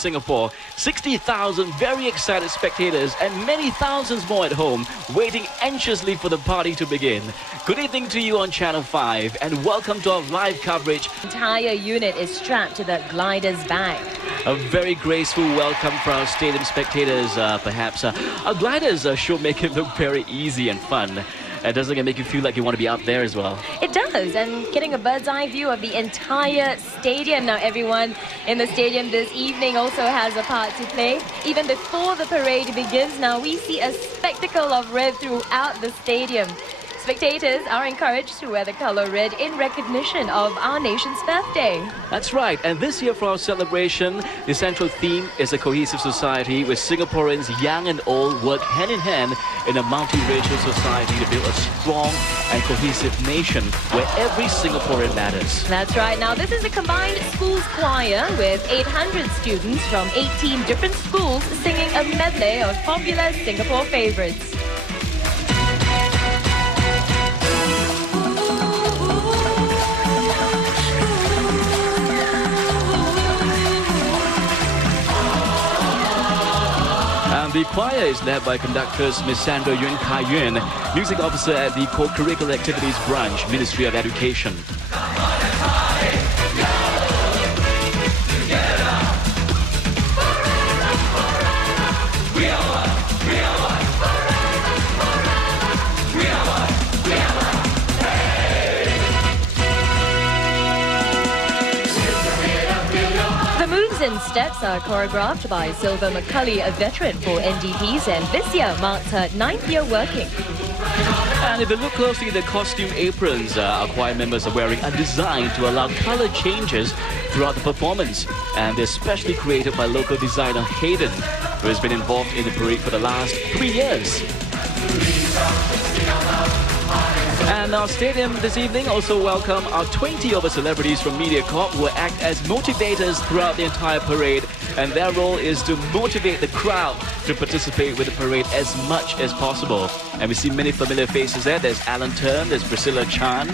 Singapore. 60,000 very excited spectators and many thousands more at home waiting anxiously for the party to begin. Good evening to you on Channel 5 and welcome to our live coverage. The entire unit is strapped to the glider's back. A very graceful welcome for our stadium spectators, perhaps. Our gliders should make it look very easy and fun. Doesn't it make you feel like you want to be up there as well? It does, and getting a bird's eye view of the entire stadium. Now everyone in the stadium this evening also has a part to play. Even before the parade begins, now we see a spectacle of red throughout the stadium. Spectators are encouraged to wear the color red in recognition of our nation's birthday. That's right, and this year for our celebration, the central theme is a cohesive society where Singaporeans young and old work hand in hand in a multiracial society to build a strong and cohesive nation where every Singaporean matters. That's right. Now this is a combined schools choir with 800 students from 18 different schools singing a medley of popular Singapore favorites. The choir is led by conductress Miss Sandra Yuen, music officer at the Co-Curricular Activities Branch, Ministry of Education. And steps are choreographed by Sylvia McCulley, a veteran for NDPs, and this year marks her 9th year working. And if you look closely at the costume aprons, our choir members are wearing are designed to allow color changes throughout the performance. And they're specially created by local designer Hayden, who has been involved in the parade for the last 3 years. And our stadium this evening also welcome our 20 over celebrities from MediaCorp who will act as motivators throughout the entire parade. And their role is to motivate the crowd to participate with the parade as much as possible. And we see many familiar faces there. There's Alan Turn, there's Priscilla Chan.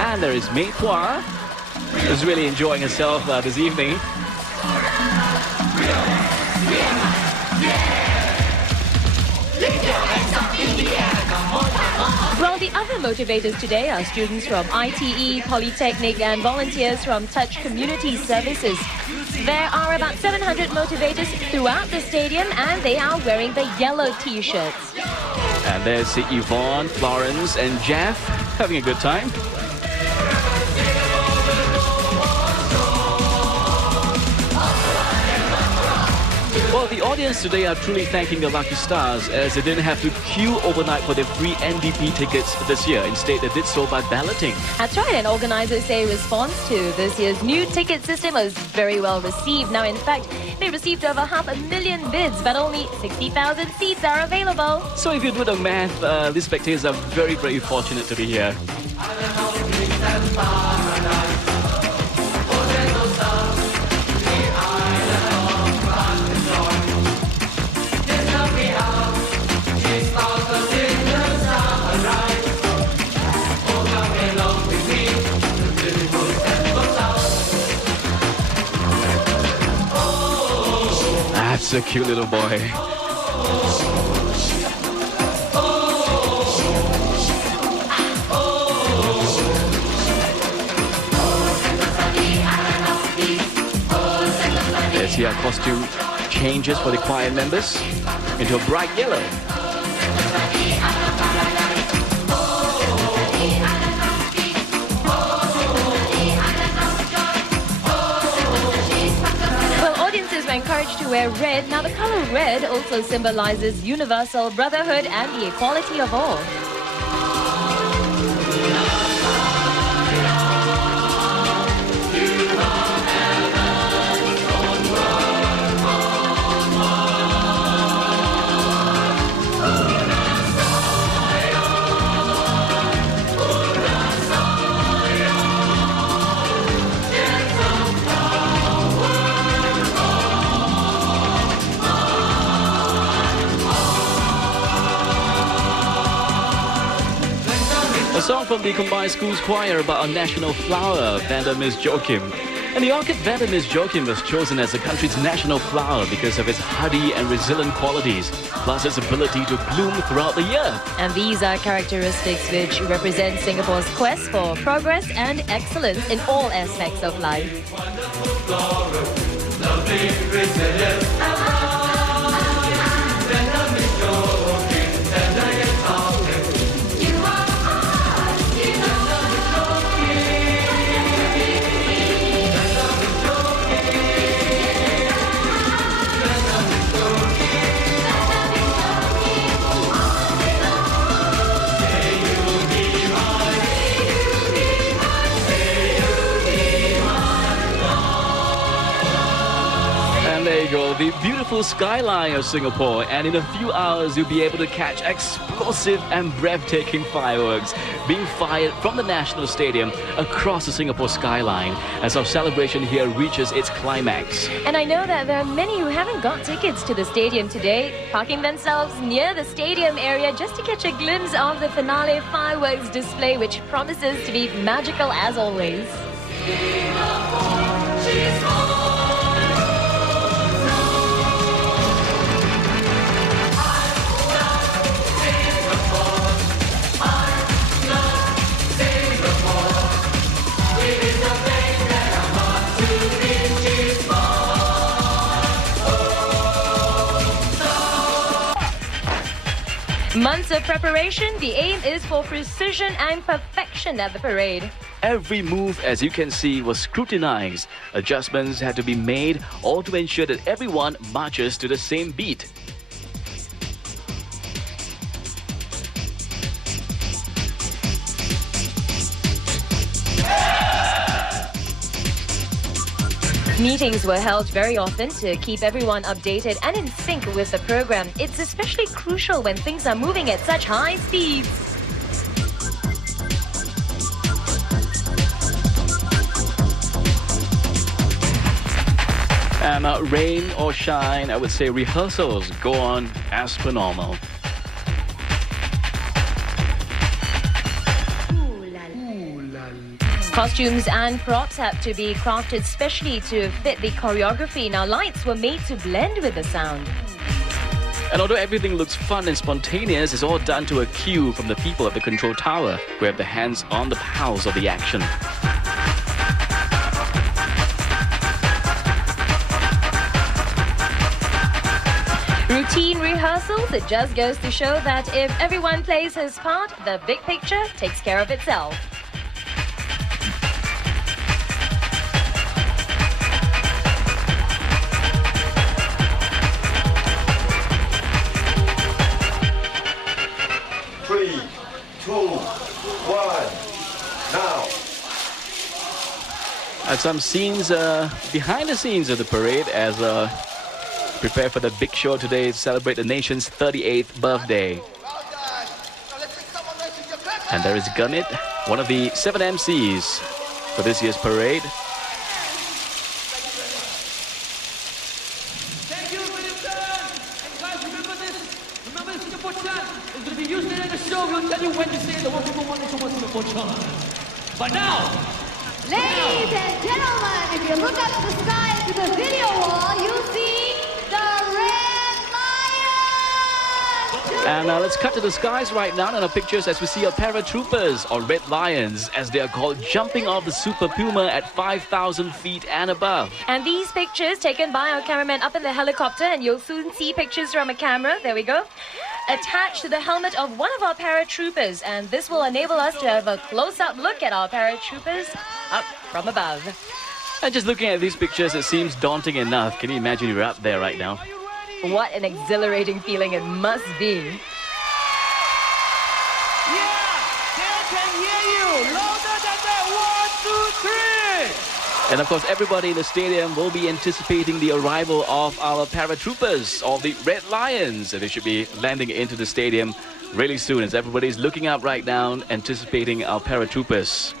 And there is Mei Hua, who's really enjoying herself this evening. Well, the other motivators today are students from ITE, Polytechnic and volunteers from Touch Community Services. There are about 700 motivators throughout the stadium and they are wearing the yellow t-shirts. And there's Yvonne, Florence and Jeff having a good time. Well, the audience today are truly thanking the lucky stars as they didn't have to queue overnight for their free NDP tickets this year. Instead, they did so by balloting. That's right, and organizers say response to this year's new ticket system was very well received. Now, in fact, they received over 500,000 bids, but only 60,000 seats are available. So if you do the math, these spectators are very, very fortunate to be here. That's a cute little boy. There's here costume changes for the choir members into a bright yellow. Encouraged to wear red. Now the color red also symbolizes universal brotherhood and the equality of all. A song from the Combined Schools Choir about a national flower, Vanda Miss Joachim. And the orchid Vietnamese Joachim was chosen as the country's national flower because of its hardy and resilient qualities, plus its ability to bloom throughout the year. And these are characteristics which represent Singapore's quest for progress and excellence in all aspects of life. There you go, the beautiful skyline of Singapore, and in a few hours you'll be able to catch explosive and breathtaking fireworks being fired from the National Stadium across the Singapore skyline as our celebration here reaches its climax. And I know that there are many who haven't got tickets to the stadium today, parking themselves near the stadium area just to catch a glimpse of the finale fireworks display, which promises to be magical as always. Months of preparation, the aim is for precision and perfection at the parade. Every move, as you can see, was scrutinized. Adjustments had to be made, all to ensure that everyone marches to the same beat. Meetings were held very often to keep everyone updated and in sync with the program. It's especially crucial when things are moving at such high speeds. And rain or shine, I would say rehearsals go on as per normal. Costumes and props had to be crafted specially to fit the choreography. Now, lights were made to blend with the sound. And although everything looks fun and spontaneous, it's all done to a cue from the people at the control tower, who have their hands on the pulse of the action. Routine rehearsals, it just goes to show that if everyone plays his part, the big picture takes care of itself. And some scenes behind the scenes of the parade as prepare for the big show today to celebrate the nation's 38th birthday. And there is Gunnit, one of the 7 MCs for this year's parade. Thank you for your turn. And guys, remember this. Remember the Singapore chant. It's going to be used in the show. We'll tell you when to say the one people want to Singapore chant. But now, ladies and gentlemen, if you look up to the sky to the video wall, you'll see the Red Lions! And let's cut to the skies right now in our pictures as we see our paratroopers, or Red Lions, as they are called, jumping off the Super Puma at 5,000 feet and above. And these pictures taken by our cameraman up in the helicopter, and you'll soon see pictures from a camera, there we go, attached to the helmet of one of our paratroopers, and this will enable us to have a close-up look at our paratroopers up from above. And just looking at these pictures, it seems daunting enough. Can you imagine you're up there right now? What an exhilarating feeling it must be. yeah, they can hear you. Louder than that. 1, 2, 3. And of course, everybody in the stadium will be anticipating the arrival of our paratroopers, of the Red Lions. They should be landing into the stadium really soon, as everybody's looking up right now, anticipating our paratroopers.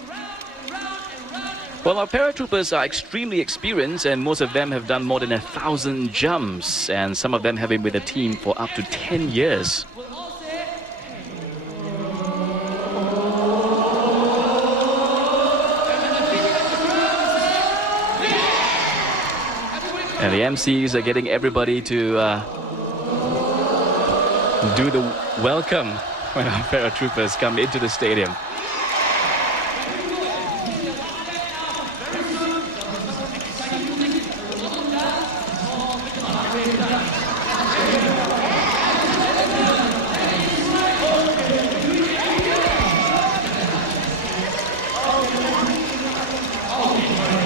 Well, our paratroopers are extremely experienced, and most of them have done more than 1,000 jumps, and some of them have been with the team for up to 10 years. And the MCs are getting everybody to do the welcome when our paratroopers come into the stadium.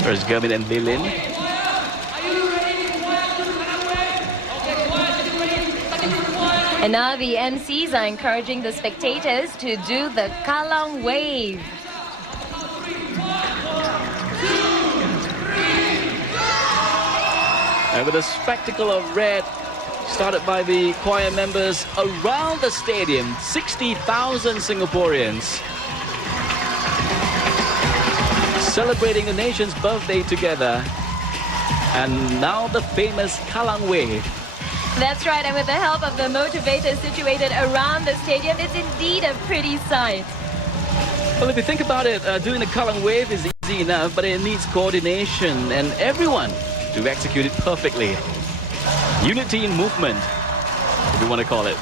First German and Lilin. And now the MCs are encouraging the spectators to do the Kallang wave. And with a spectacle of red started by the choir members around the stadium, 60,000 Singaporeans celebrating the nation's birthday together. And now the famous Kallang wave. That's right, and with the help of the motivators situated around the stadium, it's indeed a pretty sight. Well, if you think about it, doing the Kallang wave is easy enough, but it needs coordination and everyone to execute it perfectly. Unity in movement, if you want to call it.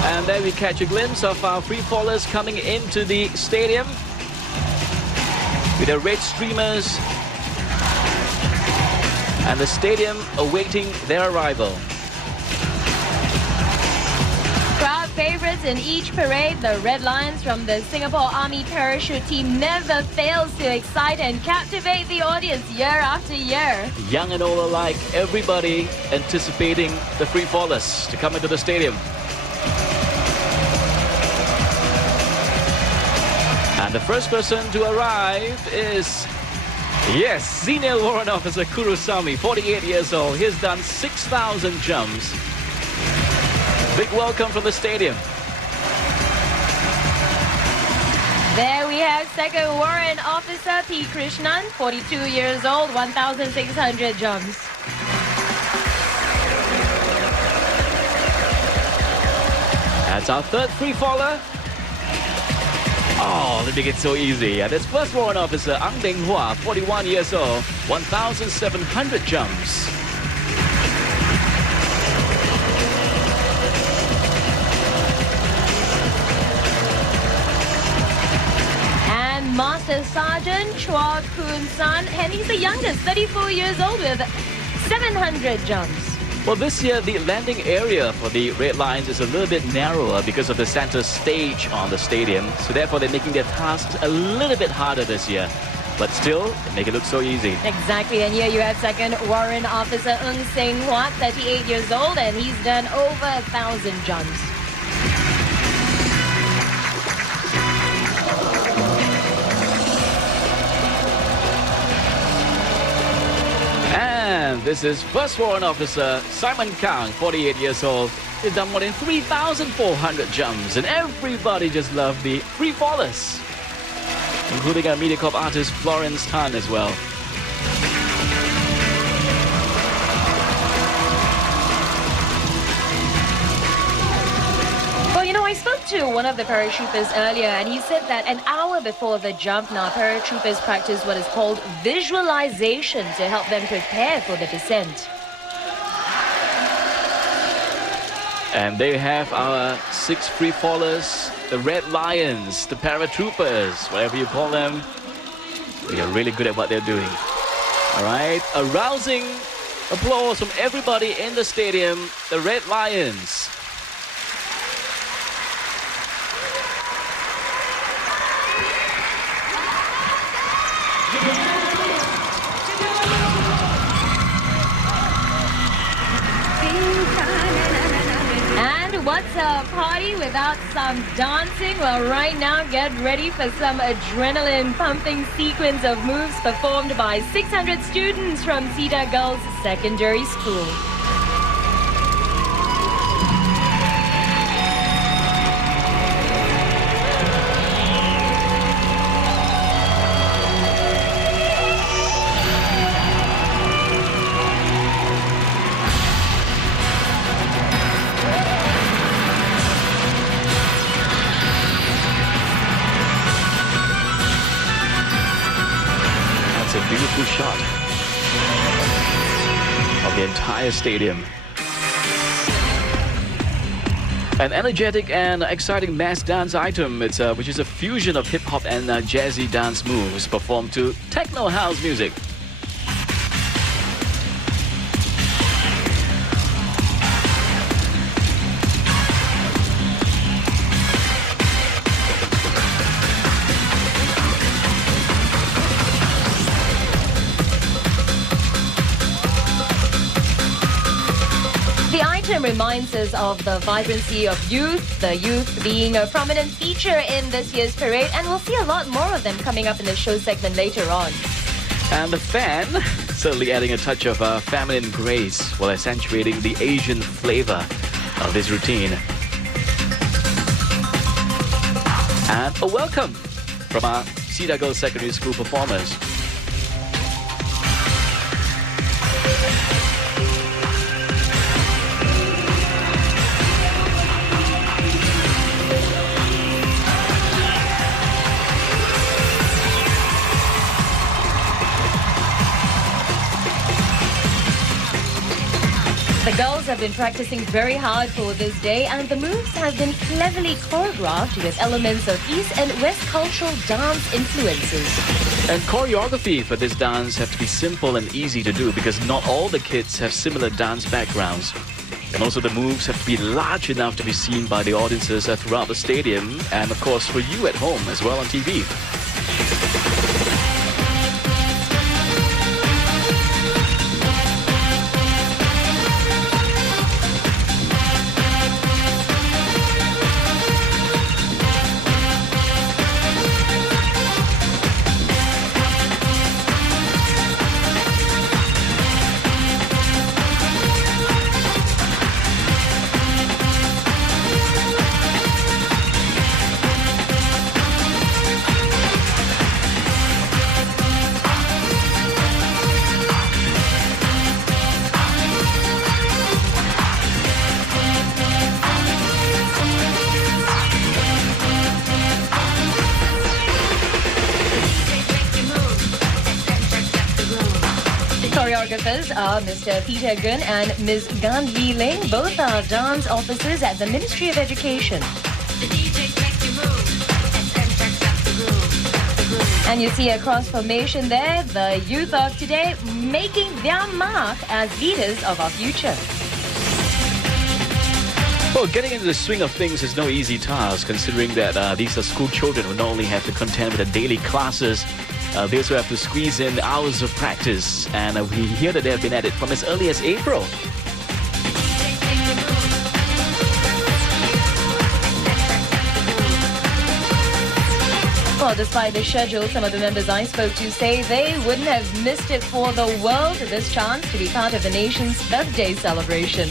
And there we catch a glimpse of our free-fallers coming into the stadium with their red streamers and the stadium awaiting their arrival. Crowd favorites in each parade, the Red Lions from the Singapore Army Parachute Team never fails to excite and captivate the audience year after year. Young and old alike, everybody anticipating the free-fallers to come into the stadium. And the first person to arrive is, yes, Senior Warrant Officer Kurosami, 48 years old. He's done 6,000 jumps. Big welcome from the stadium. There we have Second Warrant Officer P. Krishnan, 42 years old, 1,600 jumps. That's our third free-faller. Oh, they make it so easy. That's First Warrant Officer Ang Deng Hua, 41 years old, 1,700 jumps. And Master Sergeant Chua Kun San, and he's the youngest, 34 years old with 700 jumps. Well, this year, the landing area for the Red Lions is a little bit narrower because of the center stage on the stadium. So therefore, they're making their tasks a little bit harder this year. But still, they make it look so easy. Exactly, and here you have Second Warrant Officer Ng Seng Huat, 38 years old, and he's done over 1,000 jumps. And this is First Warrant Officer Simon Kang, 48 years old. He's done more than 3,400 jumps, and everybody just loved the free-fallers, including our MediaCorp artist Florence Tan as well. Well, you know, I spoke to one of the paratroopers earlier, and he said that an hour before the jump, now paratroopers practice what is called visualization to help them prepare for the descent. And they have our 6 free-fallers, the Red Lions, the paratroopers, whatever you call them. They are really good at what they're doing. All right, a rousing applause from everybody in the stadium, the Red Lions. And what's a party without some dancing? Well, right now, get ready for some adrenaline-pumping sequence of moves performed by 600 students from Cedar Girls Secondary School. beautiful shot of the entire stadium. An energetic and exciting mass dance item, which is a fusion of hip-hop and jazzy dance moves performed to techno house music. Reminds us of the vibrancy of youth, the youth being a prominent feature in this year's parade, and we'll see a lot more of them coming up in the show segment later on. And the fan, certainly adding a touch of feminine grace while accentuating the Asian flavor of this routine. And a welcome from our Cedar Girls Secondary School performers. The girls have been practicing very hard for this day, and the moves have been cleverly choreographed with elements of East and West cultural dance influences. And choreography for this dance have to be simple and easy to do because not all the kids have similar dance backgrounds. And also the moves have to be large enough to be seen by the audiences throughout the stadium and of course for you at home as well on TV. Choreographers are Mr. Peter Gun and Ms. Gan Lee Ling. Both are dance officers at the Ministry of Education. And you see a cross formation there, the youth of today making their mark as leaders of our future. Well, getting into the swing of things is no easy task, considering that these are school children who not only have to contend with the daily classes, they also have to squeeze in hours of practice, and we hear that they have been at it from as early as April. Well, despite the schedule, some of the members I spoke to say they wouldn't have missed it for the world, this chance to be part of the nation's birthday celebration.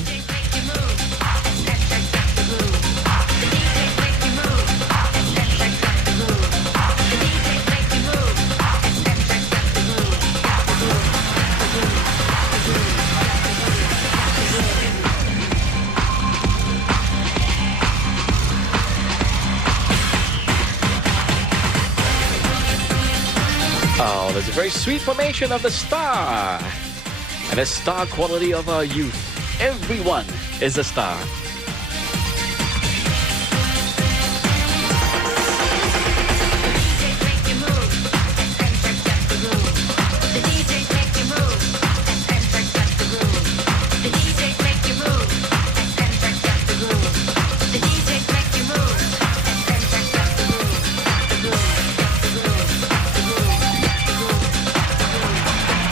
Oh, there's a very sweet formation of the star. And the star quality of our youth. Everyone is a star.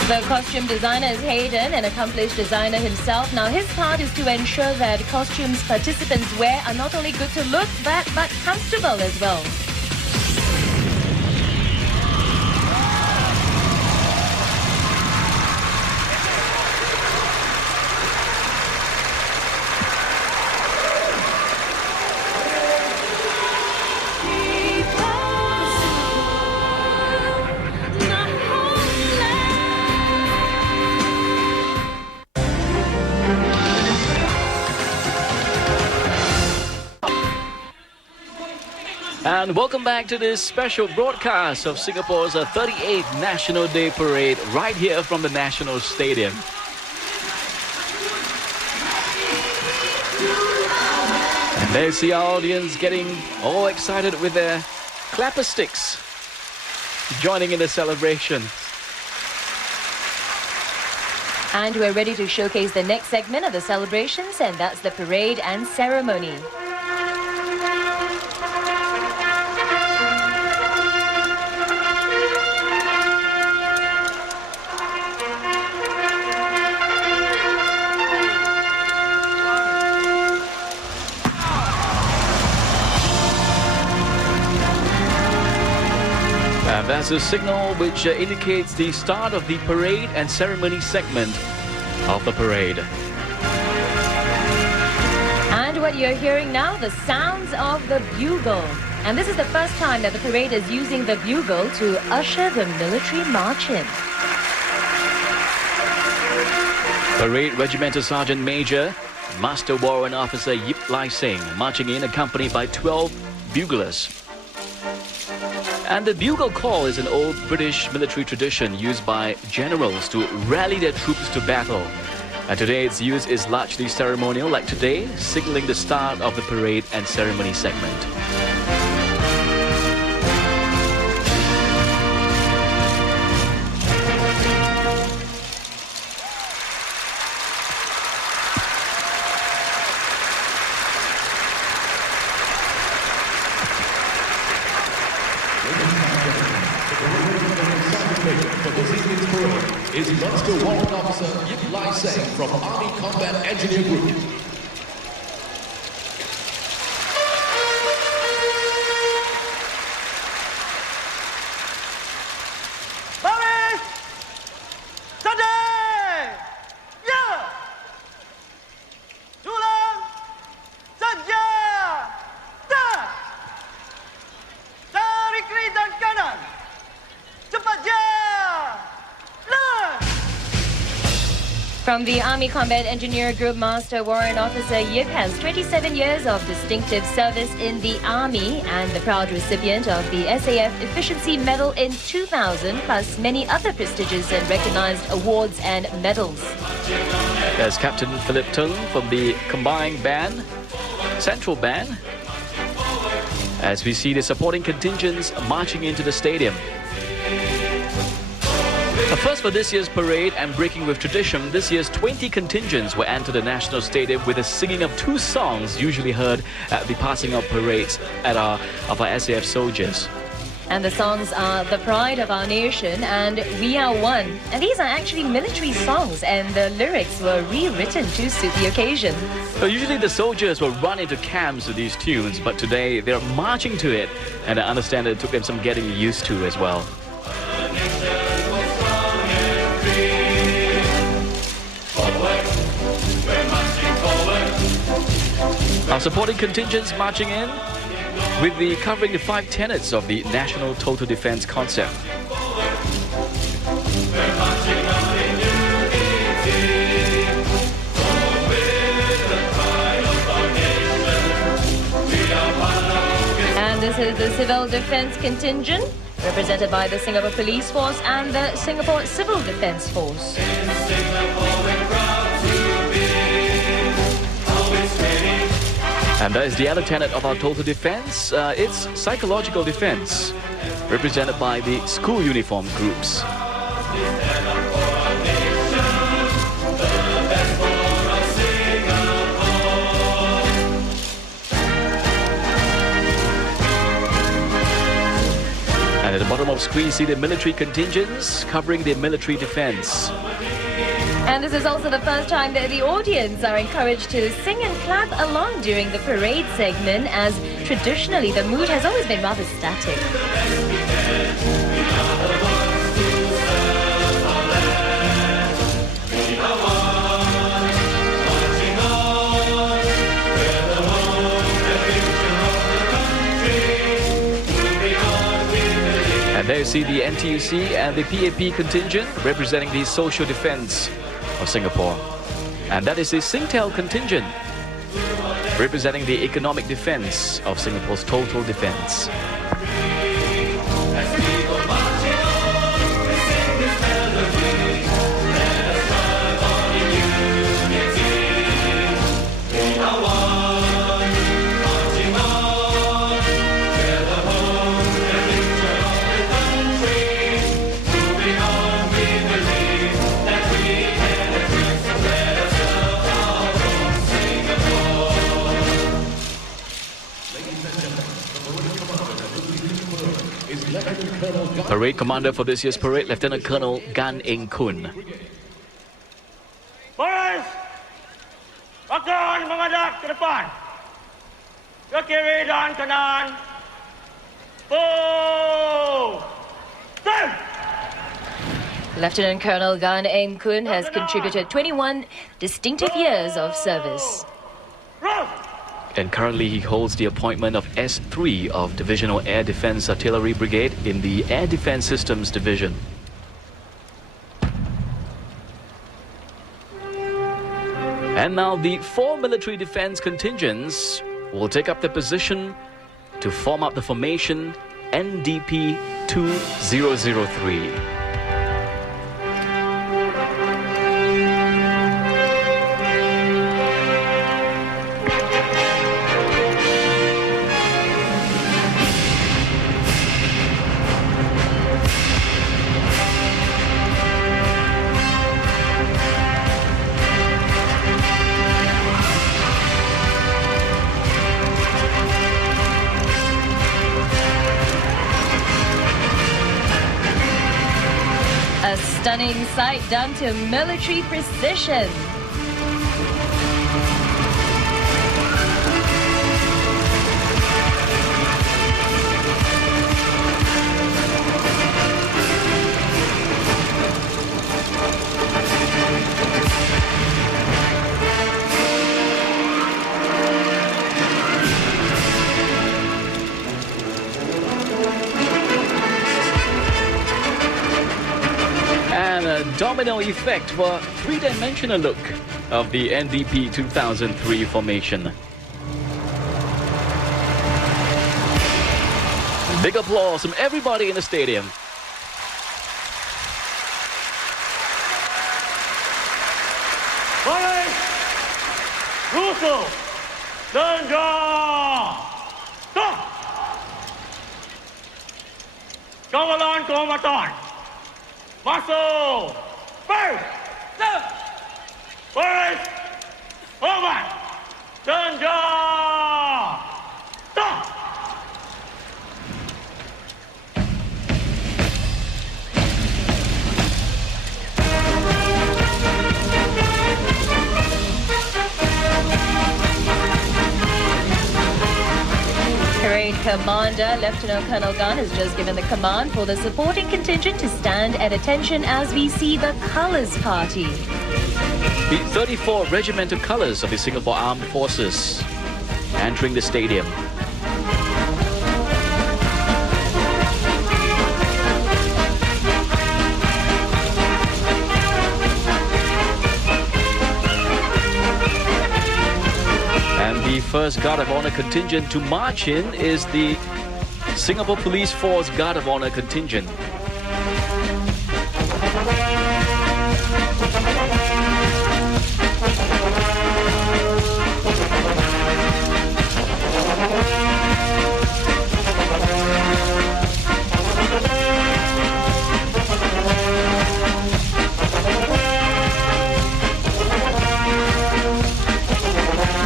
The costume designer is Hayden, an accomplished designer himself. Now, his part is to ensure that costumes participants wear are not only good to look, but comfortable as well. And welcome back to this special broadcast of Singapore's 38th National Day Parade right here from the National Stadium. And there's the audience getting all excited with their clapper sticks, joining in the celebration. And we're ready to showcase the next segment of the celebrations, and that's the parade and ceremony. And that's a signal which indicates the start of the parade and ceremony segment of the parade. And what you're hearing now, the sounds of the bugle. And this is the first time that the parade is using the bugle to usher the military march in. Parade Regimental Sergeant Major, Master Warrant Officer Yip Lai Sing, marching in accompanied by 12 buglers. And the bugle call is an old British military tradition used by generals to rally their troops to battle. And today its use is largely ceremonial, like today, signaling the start of the parade and ceremony segment. For this evening's parade is Master Warrant Officer Yip Lai Seng from Army Combat Engineer Group. Mari! Sunday! Ya! Tulang! Saja! Tak! Tarik kiri dan kanan! Cepat je! Learn! From the Army Combat Engineer Group, Master Warrant Officer Yip has 27 years of distinctive service in the Army and the proud recipient of the SAF Efficiency Medal in 2000, plus many other prestigious and recognized awards and medals. There's Captain Philip Tung from the Combined Band, Central Band, as we see the supporting contingents marching into the stadium. First for this year's parade and breaking with tradition, this year's 20 contingents will enter the National Stadium with the singing of 2 songs usually heard at the passing of parades of our SAF soldiers. And the songs are The Pride of Our Nation and We Are One. And these are actually military songs, and the lyrics were rewritten to suit the occasion. So usually the soldiers will run into camps with these tunes, but today they're marching to it, and I understand that it took them some getting used to as well. Our supporting contingents marching in with the covering the 5 tenets of the National Total Defense concept. And this is the Civil Defense Contingent, represented by the Singapore Police Force and the Singapore Civil Defense Force. And that is the other tenet of our total defense. It's psychological defense, represented by the school uniform groups. And at the bottom of the screen, see the military contingents covering the military defense. And this is also the first time that the audience are encouraged to sing and clap along during the parade segment, as traditionally the mood has always been rather static. And there you see the NTUC and the PAP contingent representing the social defense of Singapore. And that is the Singtel contingent. representing the economic defense of Singapore's total defense. Parade commander for this year's parade, Lieutenant Colonel Gan Eng Kun. Baris! Akan menghadap ke depan. Ke kiri dan kanan. Stand! Lieutenant Colonel Gan Eng Kun has contributed 21 distinctive years of service. Roll! And currently he holds the appointment of S3 of Divisional Air Defense Artillery Brigade in the Air Defense Systems Division. And now the 4 military defense contingents will take up their position to form up the formation NDP 2003. A stunning sight done to military precision. Domino effect for three-dimensional look of the NDP 2003 formation. Big applause from everybody in the stadium. Baris! Russo! Sandra! Stop! Kawalan Kombatan! Muscle! First! Baris! Over! Sandra! Stop! Parade Commander Lieutenant Colonel Gan has just given the command for the supporting contingent to stand at attention as we see the colours party. The 34 regimental colours of the Singapore Armed Forces entering the stadium. The first Guard of Honour contingent to march in is the Singapore Police Force Guard of Honour contingent.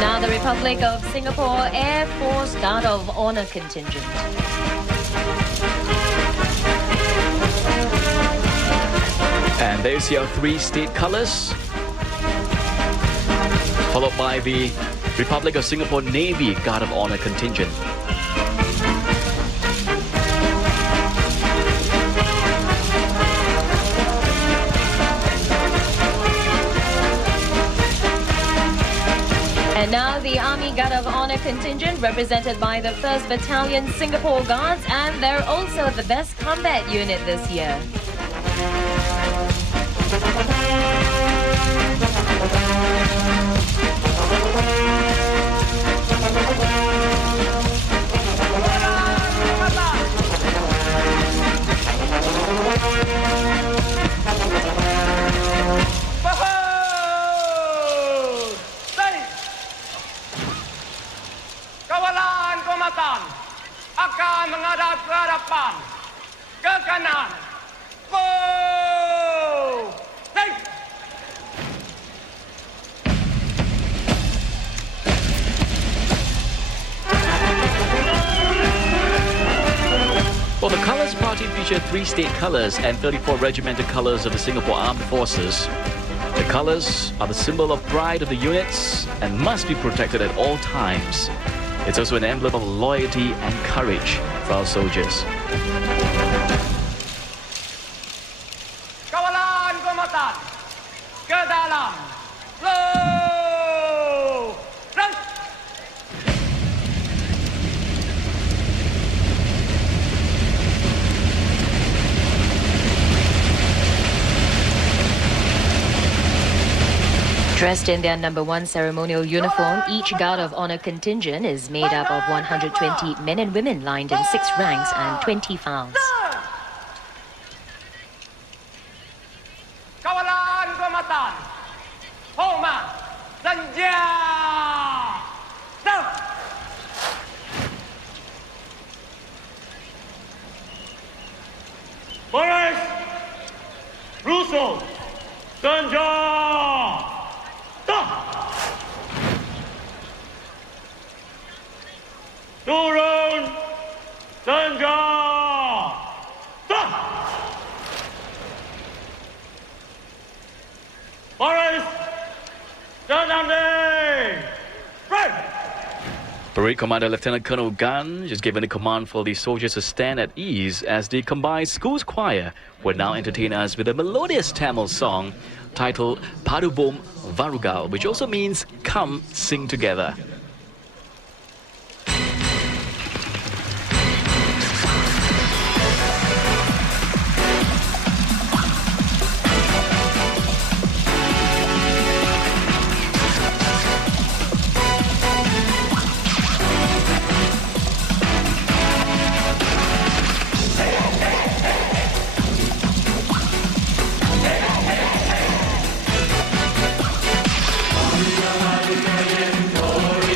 Now the Republic of Singapore Air Force Guard of Honour contingent. And there's your 3 state colours, followed by the Republic of Singapore Navy Guard of Honour contingent. And now the Army Guard of Honour contingent represented by the 1st Battalion Singapore Guards, and they're also the best combat unit this year. Kawalan kombatan akan menghadap ke hadapan ke kanan. Well, the Colours Party featured 3 state colours and 34 regimental colours of the Singapore Armed Forces. The colours are the symbol of pride of the units and must be protected at all times. It's also an emblem of loyalty and courage for our soldiers. Kawalan kombatan ke dalam. Dressed in their number 1 ceremonial uniform, each Guard of Honor contingent is made up of 120 men and women lined in 6 ranks and 20 files. Kawalan kombatan, hormat, senja. Baris, Russo, senja. Turun, senja. Baris, Tsunami! Right! Parade Commander Lieutenant Colonel Gunn is given the command for the soldiers to stand at ease as the combined Schools Choir will now entertain us with a melodious Tamil song titled Padubom Varugal, which also means come sing together. Glory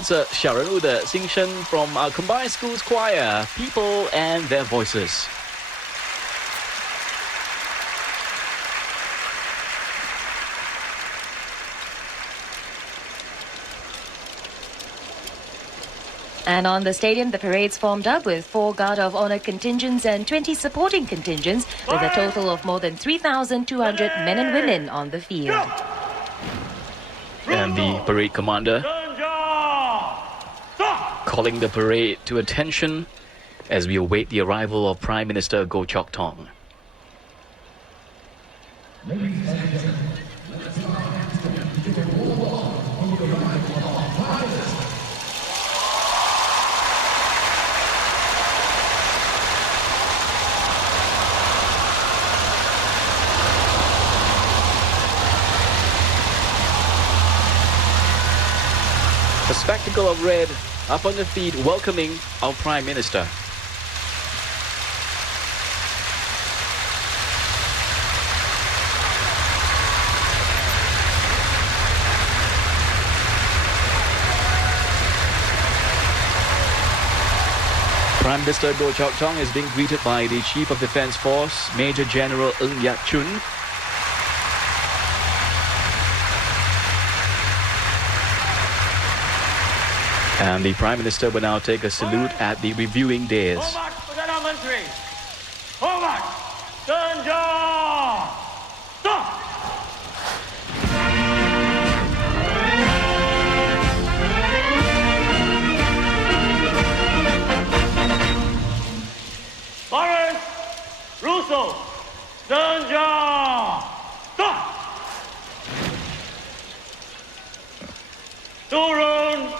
that's a 小人物的新声 from our combined schools choir, people and their voices. And on the stadium, the parade's formed up with 4 Guard of Honor contingents and 20 supporting contingents, with a total of more than 3,200 men and women on the field. And the parade commander calling the parade to attention as we await the arrival of Prime Minister Chok Tong. A spectacle of red up on the feet welcoming our Prime Minister. Prime Minister Chok Tong is being greeted by the Chief of Defence Force, Major General Ng Yak Chun. And the Prime Minister will now take a salute at the reviewing dais. Boris Russo, Sandra Yuen,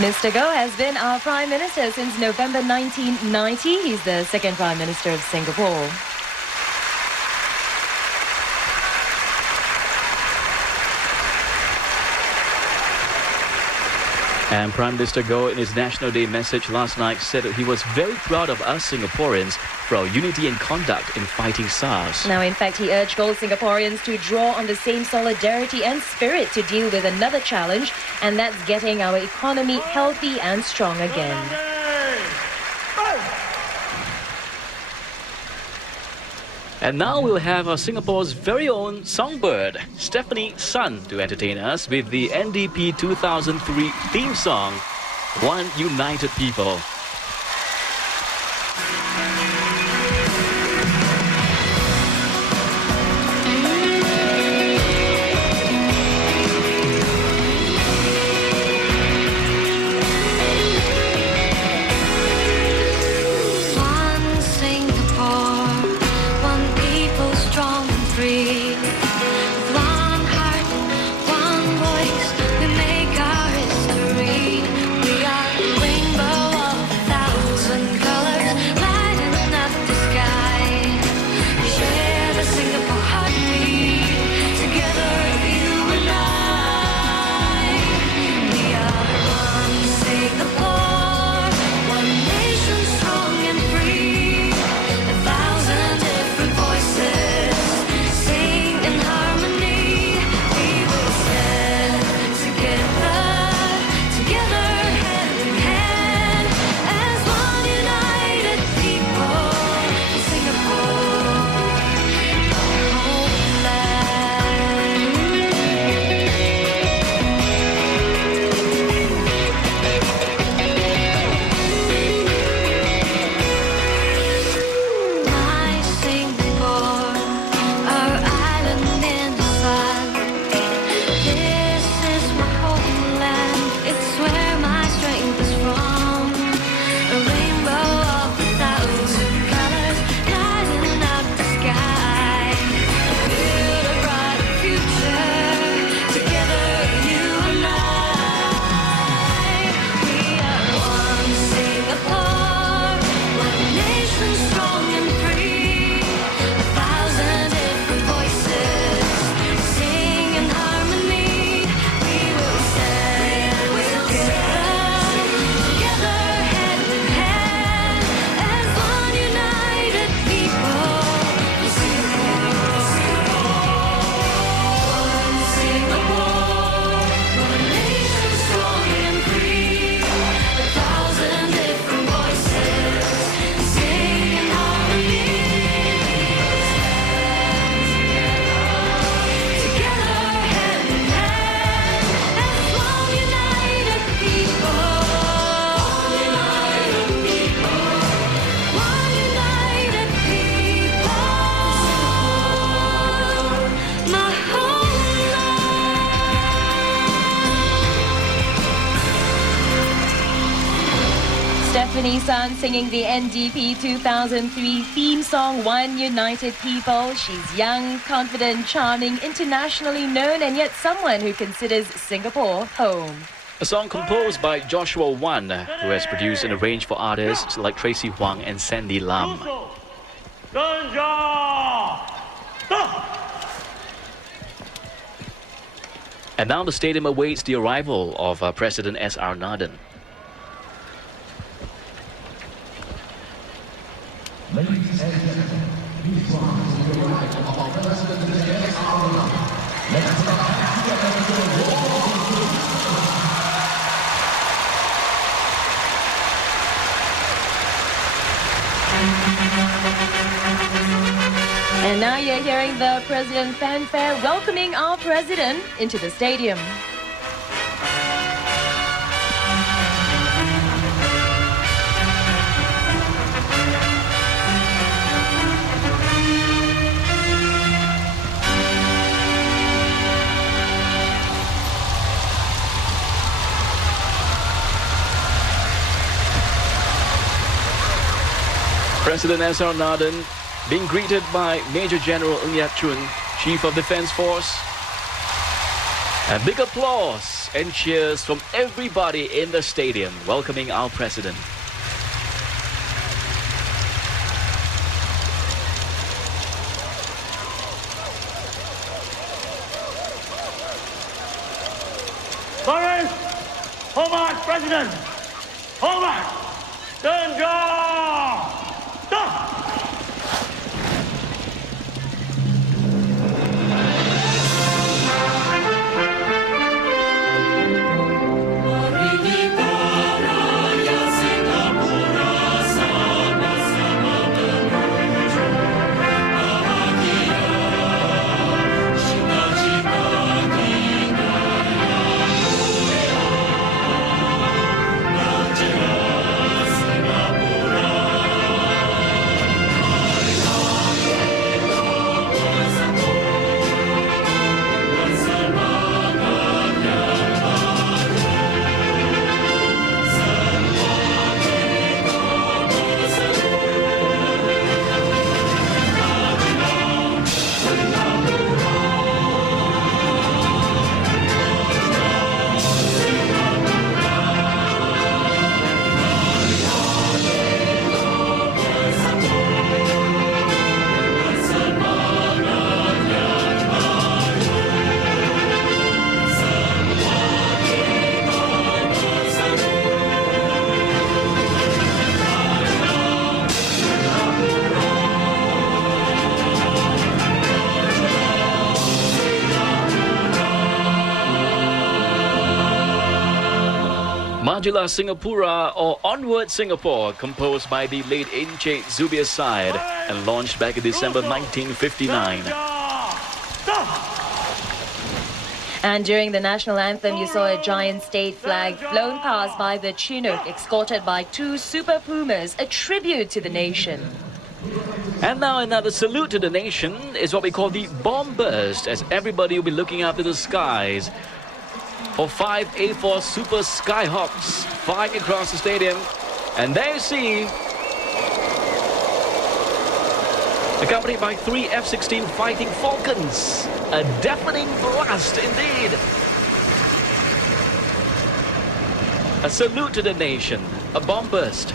Mr. Goh has been our Prime Minister since November 1990. He's the second Prime Minister of Singapore. And Prime Minister Goh, in his National Day message last night, said that he was very proud of us Singaporeans for our unity and conduct in fighting SARS. Now, in fact, he urged all Singaporeans to draw on the same solidarity and spirit to deal with another challenge, and that's getting our economy healthy and strong again. And now we'll have Singapore's very own songbird, Stefanie Sun, to entertain us with the NDP 2003 theme song, One United People. Stefanie singing the NDP 2003 theme song, One United People. She's young, confident, charming, internationally known, and yet someone who considers Singapore home. A song composed by Joshua Wan, who has produced and arranged for artists like Tracy Huang and Sandy Lam. And now the stadium awaits the arrival of President S.R. Nathan. Ladies and gentlemen, please rise to the arrival of our President S.R. Nathan. Let's put our hands together for the royal conclusion. And now you're hearing the President fanfare welcoming our President into the stadium. President S.R. Nathan being greeted by Major General Ng Yat Chun, Chief of Defence Force. And big applause and cheers from everybody in the stadium welcoming our President. Lawrence, hold on, President. Hold on. Danger! Stop! Majulah Singapura or Onward Singapore, composed by the late Encik Zubir Said and launched back in December 1959. And during the national anthem, you saw a giant state flag flown past by the Chinook, escorted by two Super Pumas, a tribute to the nation. And now another salute to the nation is what we call the bomb burst, as everybody will be looking up to the skies for 5 A4 Super Skyhawks flying across the stadium. And there you see, accompanied by 3 F-16 Fighting Falcons. A deafening blast indeed. A salute to the nation, a bomb burst.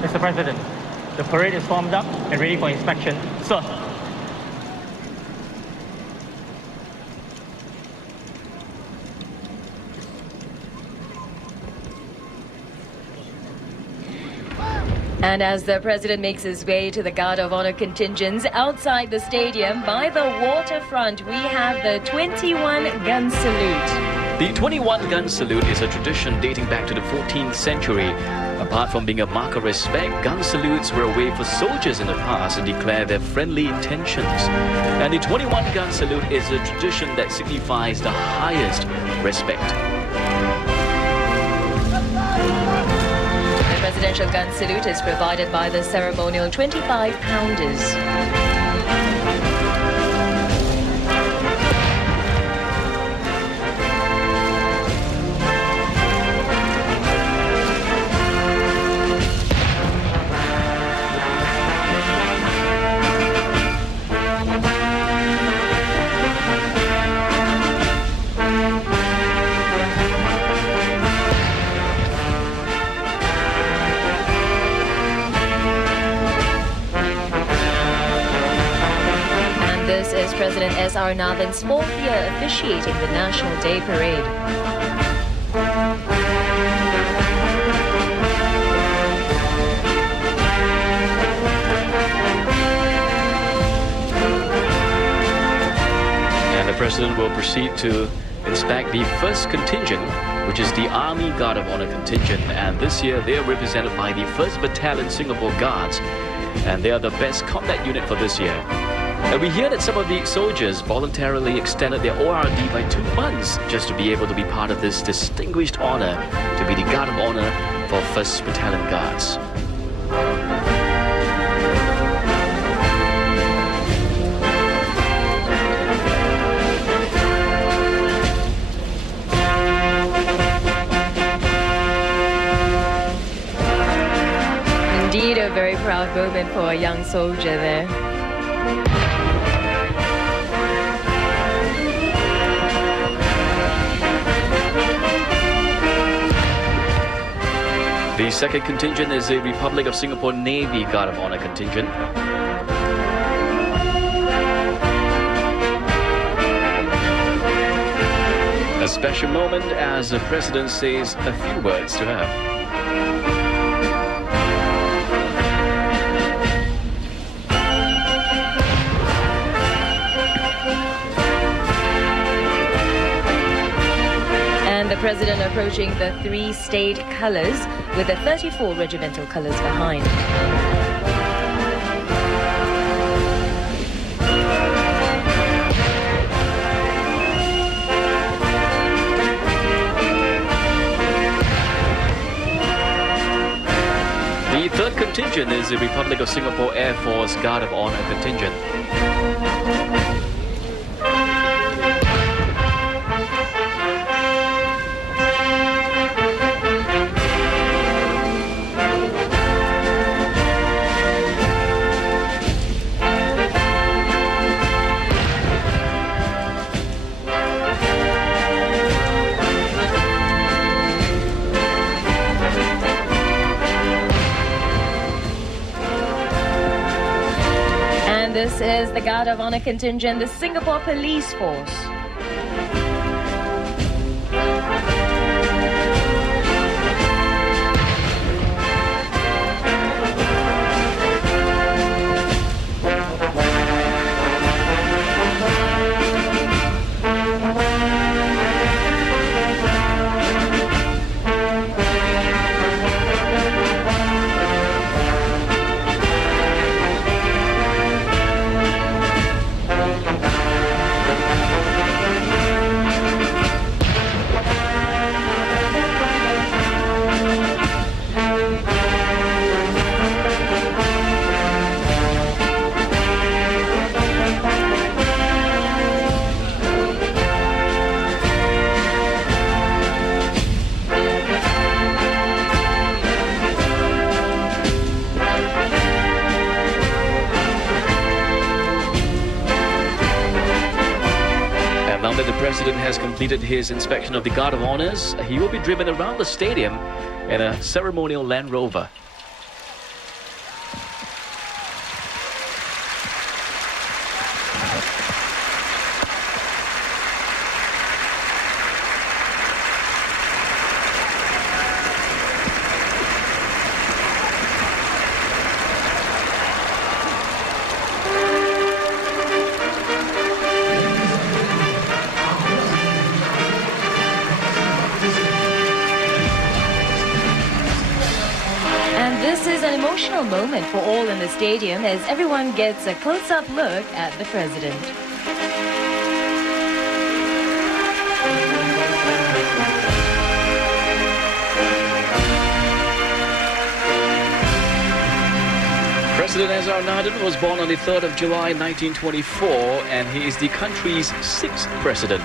Mr. President, the parade is formed up and ready for inspection. Sir. And as the President makes his way to the Guard of Honor contingents outside the stadium, by the waterfront, we have the 21 gun salute. The 21-gun salute is a tradition dating back to the 14th century. Apart from being a mark of respect, gun salutes were a way for soldiers in the past to declare their friendly intentions. And the 21-gun salute is a tradition that signifies the highest respect. The presidential gun salute is provided by the ceremonial 25-pounders. This is President S.R. Nathan's 4th year officiating the National Day Parade. And the President will proceed to inspect the first contingent, which is the Army Guard of Honor contingent. And this year they are represented by the 1st Battalion Singapore Guards. And they are the best combat unit for this year. And we hear that some of the soldiers voluntarily extended their ORD by 2 months just to be able to be part of this distinguished honor to be the Guard of Honor for 1st Battalion Guards. Indeed, a very proud moment for a young soldier there. The second contingent is the Republic of Singapore Navy Guard of Honor contingent. A special moment as the President says a few words to her. The President approaching the 3 state colours with the 34 regimental colours behind. The third contingent is the Republic of Singapore Air Force Guard of Honor contingent. This is the Guard of Honor contingent, the Singapore Police Force. That the President has completed his inspection of the Guard of Honors, he will be driven around the stadium in a ceremonial Land Rover. And this is an emotional moment for all in the stadium as everyone gets a close-up look at the president. President Azhar Naden was born on the 3rd of July 1924 and he is the country's 6th president.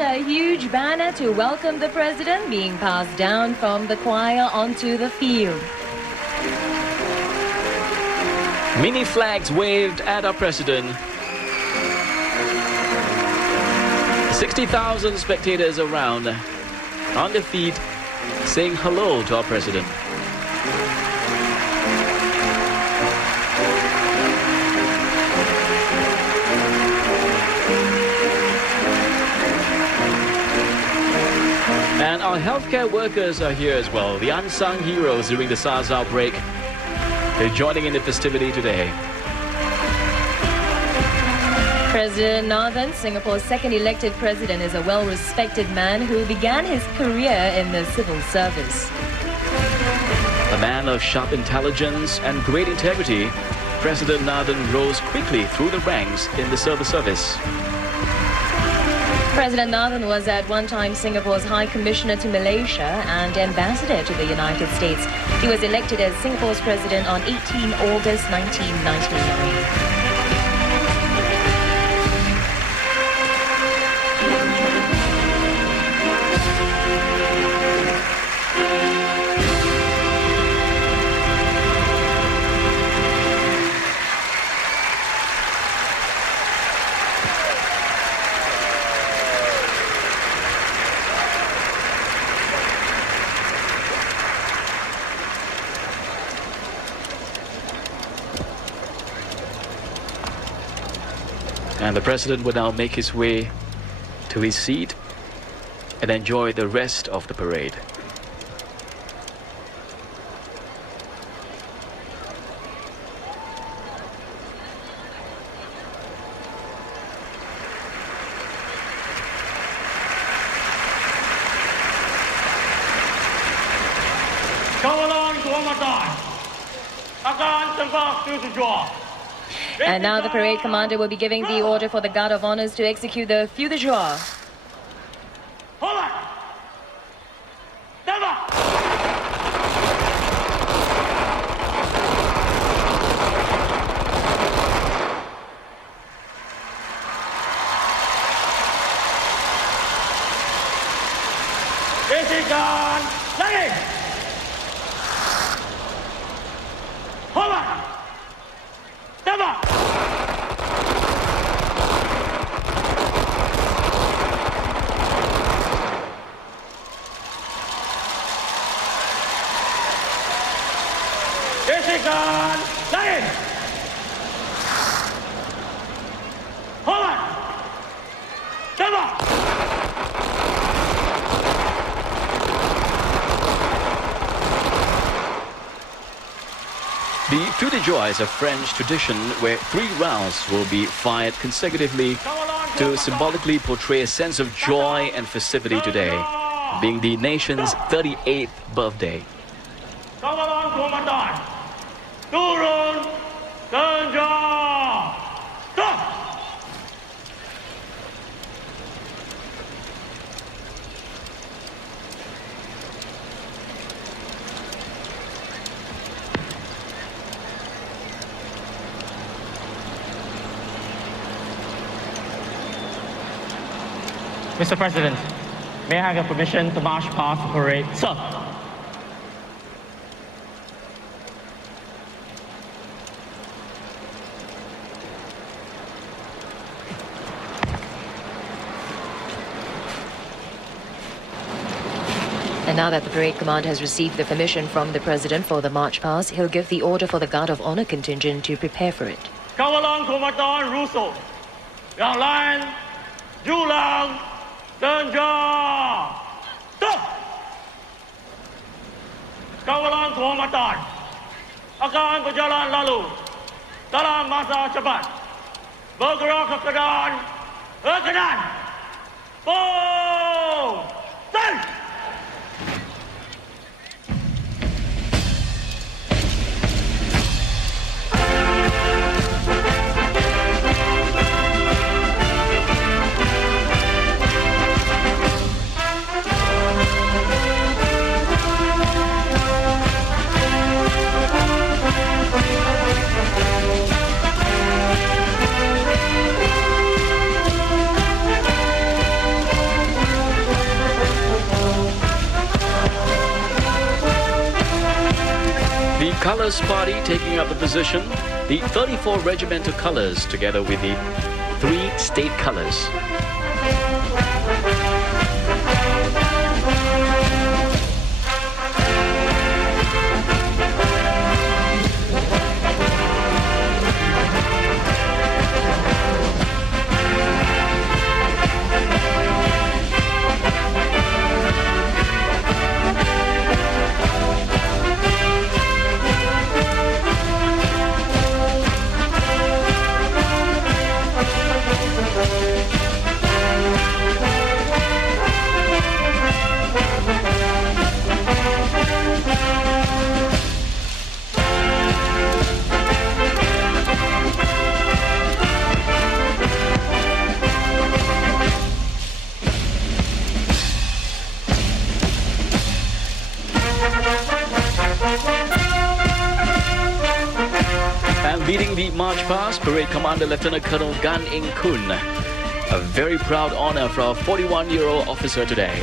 A huge banner to welcome the president being passed down from the choir onto the field. Mini flags waved at our president. 60,000 spectators around on their feet saying hello to our president. And our healthcare workers are here as well, the unsung heroes during the SARS outbreak. They're joining in the festivity today. President Nathan, Singapore's second elected president, is a well-respected man who began his career in the civil service. A man of sharp intelligence and great integrity, President Nathan rose quickly through the ranks in the civil service. President Nathan was at one time Singapore's High Commissioner to Malaysia and Ambassador to the United States. He was elected as Singapore's president on 18 August 1999. And the president will now make his way to his seat and enjoy the rest of the parade. Come along to Ramadan. Akan tempat Feu-de-joie. And now the parade commander will be giving the order for the Guard of Honours to execute the Feu-de-joie. Hold on! Stand up! Basic-gun, ready! Hold on! Stand up! Basic gun, ready! Hold on! Stand up! The Feu-de-joie is a French tradition where 3 rounds will be fired consecutively to symbolically portray a sense of joy and festivity today, being the nation's 38th birthday. Come along, Komandan! Turun, Ganja! Stop! Mr. President, may I have your permission to march past the parade? Sir. And now that the parade command has received the permission from the president for the march past, he'll give the order for the Guard of Honor contingent to prepare for it. Kawalan Komandan Russo. Yang lain, Julang Senja. Stop! Kawalan Komandan akan berjalan lalu dalam masa cepat. Bergerak ke kanan. Boom! Stand! The Colors Party taking up the position, the 34 regimental colors together with the 3 state colors. And leading the march past, Parade Commander Lieutenant Colonel Gan Ing Kun. A very proud honor for our 41-year-old officer today.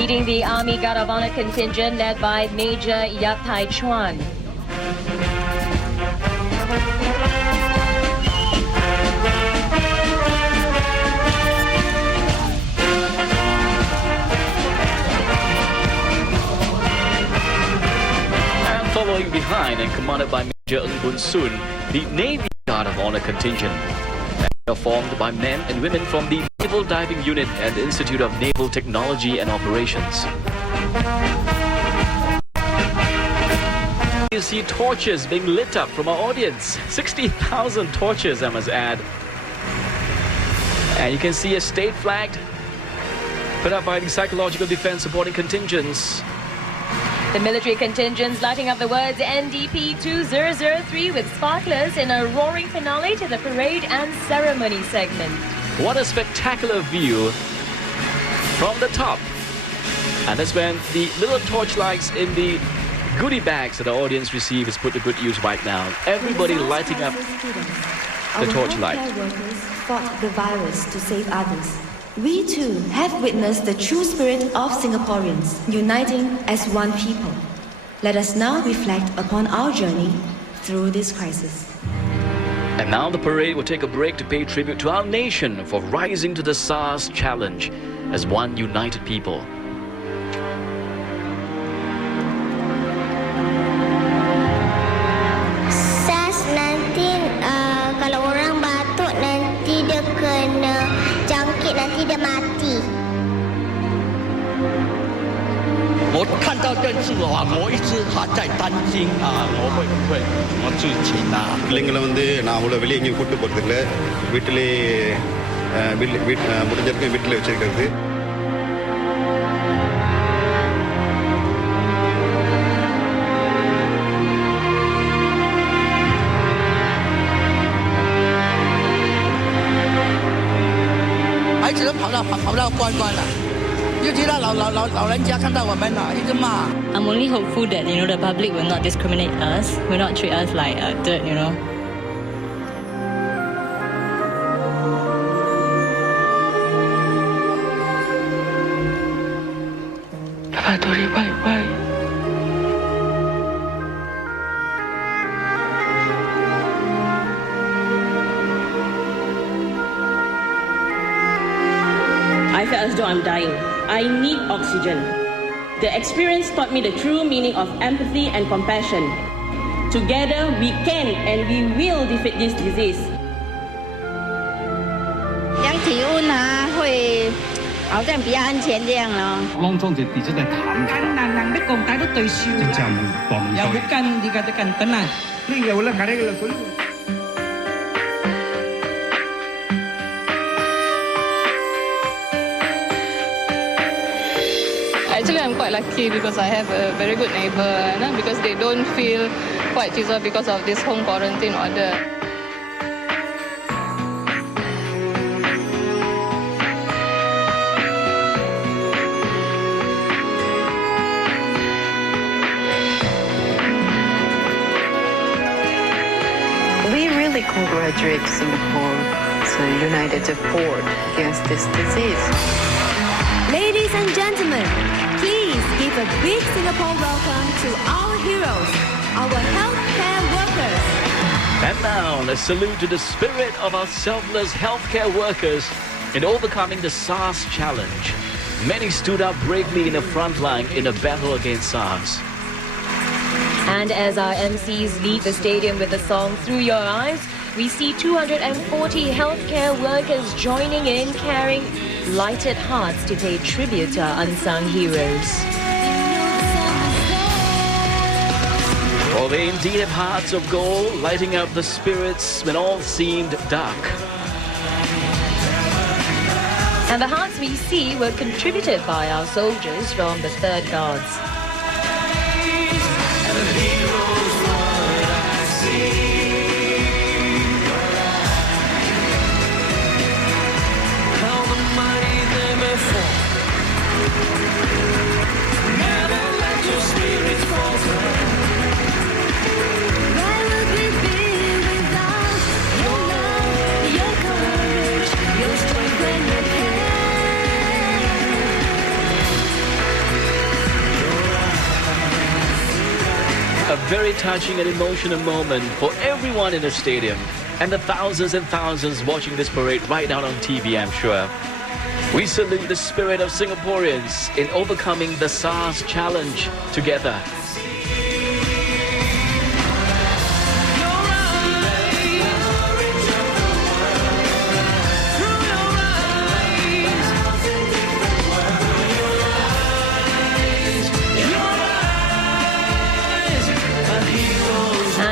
Leading the Army Guard of Honor contingent led by Major Yap Tai Chuan. And following behind and commanded by Major Ng Bun Sun, the Navy Guard of Honor contingent. They are formed by men and women from the Naval Diving Unit and the Institute of Naval Technology and Operations. You see torches being lit up from our audience. 60,000 torches, I must add. And you can see a state flag put up by the Psychological Defense Supporting Contingents. The military contingents lighting up the words NDP 2003 with sparklers in a roaring finale to the parade and ceremony segment. What a spectacular view from the top. And that's when the little torchlights in the goodie bags that the audience receive is put to good use right now. Everybody lighting up the torchlight. Our healthcare workers fought the virus to save others. We too have witnessed the true spirit of Singaporeans uniting as one people. Let us now reflect upon our journey through this crisis. And now the parade will take a break to pay tribute to our nation for rising to the SARS challenge as one united people. SARS nanti kalau orang batuk dan 认识我啊，我一直还在担心啊，我会不会我自己啊？ பிள்ளைங்களை நான் அவ்வளோ வெளியே எங்கேயும் கூட்டு போகிறதில்ல வீட்டிலே முடிஞ்சிருக்கேன் வீட்டில் வச்சிருக்கிறது孩子都跑到关了，尤其那老人家看到我们啊，一直骂。 I'm only hopeful that the public will not discriminate us, will not treat us like dirt, I felt as though I'm dying. I need oxygen. The experience taught me the true meaning of empathy and compassion. Together, we can and we will defeat this disease. 量体温啊，会好像比较安全这样咯。當中就跌出嚟淡。難能的共大都對笑。真正冇有好近，而家都近等啊。呢有啦，睇呢個佢。 Actually, I'm quite lucky because I have a very good neighbor, because they don't feel quite cheesed because of this home quarantine order. We really congratulate Singapore's united effort against this disease. Ladies and gentlemen, please give a big Singapore welcome to our heroes, our healthcare workers. And now, a salute to the spirit of our selfless healthcare workers in overcoming the SARS challenge. Many stood up bravely in the front line in the battle against SARS. And as our MCs leave the stadium with the song Through Your Eyes, we see 240 healthcare workers joining in, carrying lighted hearts to pay tribute to our unsung heroes. For they indeed have hearts of gold, lighting up the spirits when all seemed dark. And the hearts we see were contributed by our soldiers from the 3rd Guards. A very touching and emotional moment for everyone in the stadium and the thousands and thousands watching this parade right now on TV, I'm sure. We salute the spirit of Singaporeans in overcoming the SARS challenge together.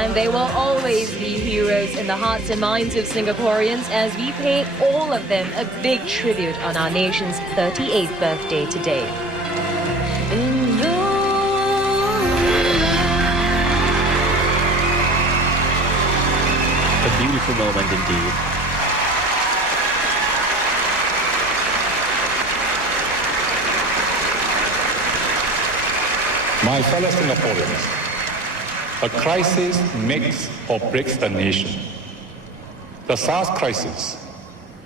And they will always be heroes in the hearts and minds of Singaporeans as we pay all of them a big tribute on our nation's 38th birthday today. A beautiful moment indeed. My fellow Singaporeans, a crisis makes or breaks a nation. The SARS crisis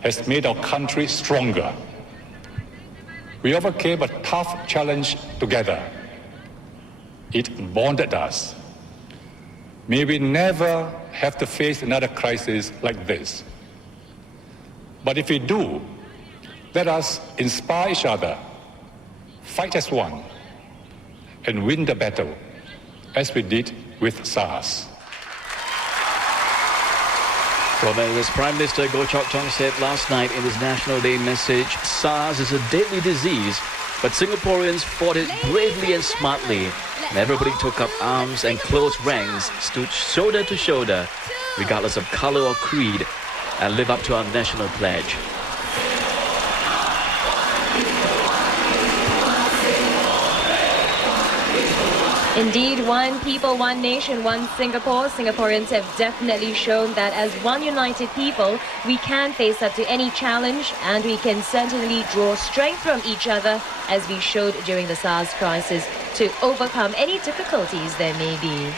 has made our country stronger. We overcame a tough challenge together. It bonded us. May we never have to face another crisis like this. But if we do, let us inspire each other, fight as one, and win the battle, as we did with SARS. Well, as Prime Minister Chok said last night in his National Day message, SARS is a deadly disease But Singaporeans fought it bravely and smartly, and everybody took up arms and close ranks, stood shoulder to shoulder, regardless of color or creed, and lived up to our national pledge. Indeed, one people, one nation, one Singapore. Singaporeans have definitely shown that as one united people, we can face up to any challenge and we can certainly draw strength from each other as we showed during the SARS crisis to overcome any difficulties there may be.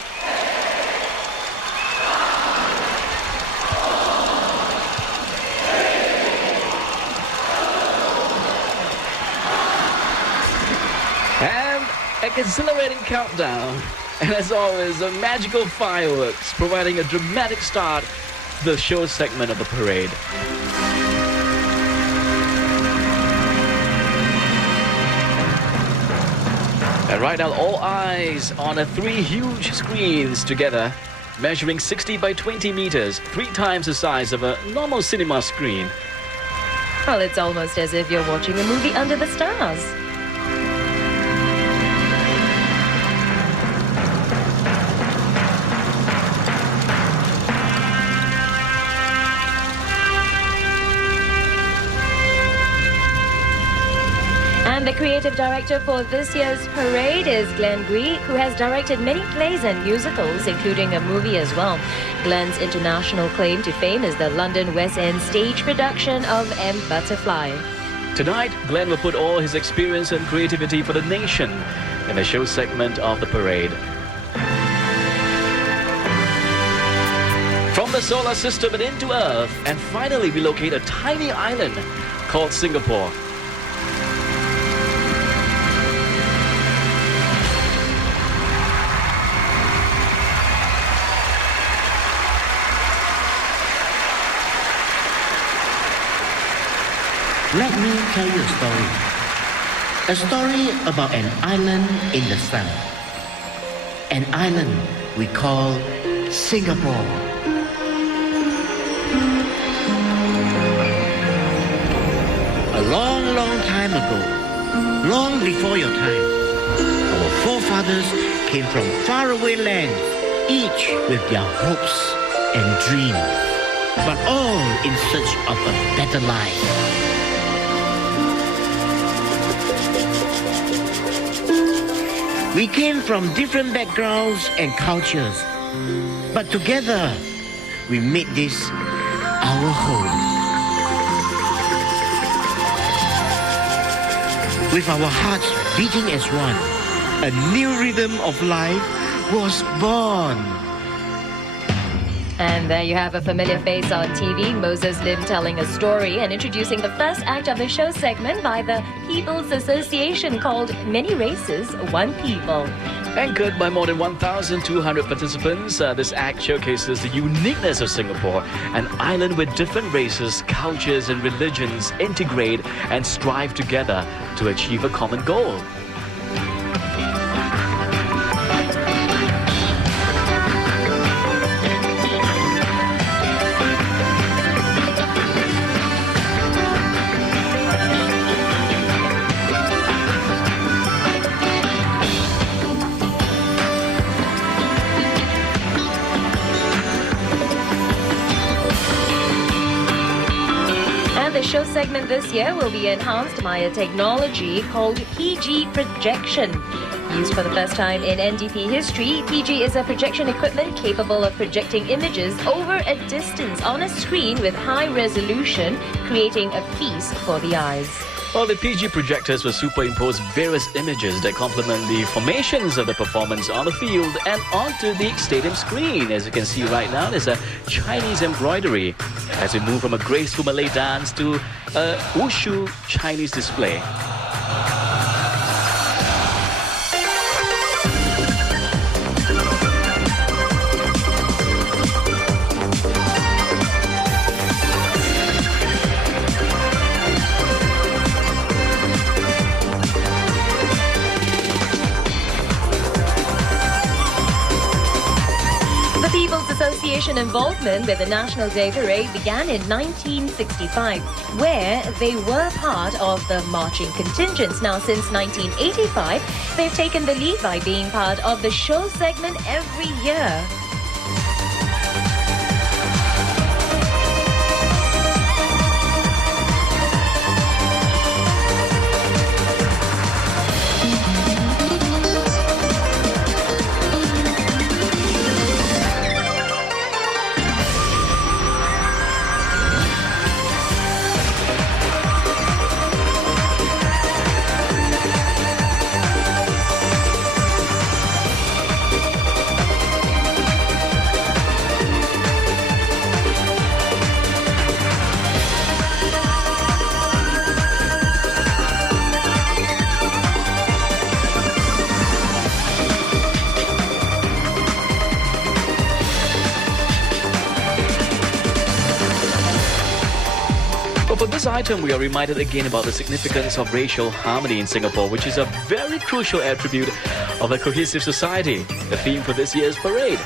Exhilarating countdown, and as always, a magical fireworks providing a dramatic start to the show segment of the parade. And right now, all eyes on the 3 huge screens together, measuring 60 by 20 meters, 3 times the size of a normal cinema screen. Well, it's almost as if you're watching a movie under the stars. And the creative director for this year's parade is Glenn Gree, who has directed many plays and musicals, including a movie as well. Glenn's international claim to fame is the London West End stage production of M. Butterfly. Tonight, Glenn will put all his experience and creativity for the nation in the show segment of the parade. From the solar system and into Earth, and finally we locate a tiny island called Singapore. Let me tell you a story. A story about an island in the sun. An island we call Singapore. A long, long time ago, long before your time, our forefathers came from faraway lands, each with their hopes and dreams, but all in search of a better life. We came from different backgrounds and cultures, but together we made this our home. With our hearts beating as one, a new rhythm of life was born. And there you have a familiar face on TV, Moses Lim telling a story and introducing the first act of the show segment by the People's Association called Many Races, One People. Anchored by more than 1,200 participants, this act showcases the uniqueness of Singapore, an island where different races, cultures and religions integrate and strive together to achieve a common goal. Show segment this year will be enhanced by a technology called PG projection. Used for the first time in NDP history, PG is a projection equipment capable of projecting images over a distance on a screen with high resolution, creating a feast for the eyes. Well, the PG projectors will superimpose various images that complement the formations of the performance on the field and onto the stadium screen. As you can see right now, there's a Chinese embroidery as we move from a graceful Malay dance to a wushu Chinese display. Association involvement with the National Day Parade began in 1965, where they were part of the marching contingents. Now, since 1985, they've taken the lead by being part of the show segment every year. For this item, we are reminded again about the significance of racial harmony in Singapore, which is a very crucial attribute of a cohesive society, the theme for this year's parade.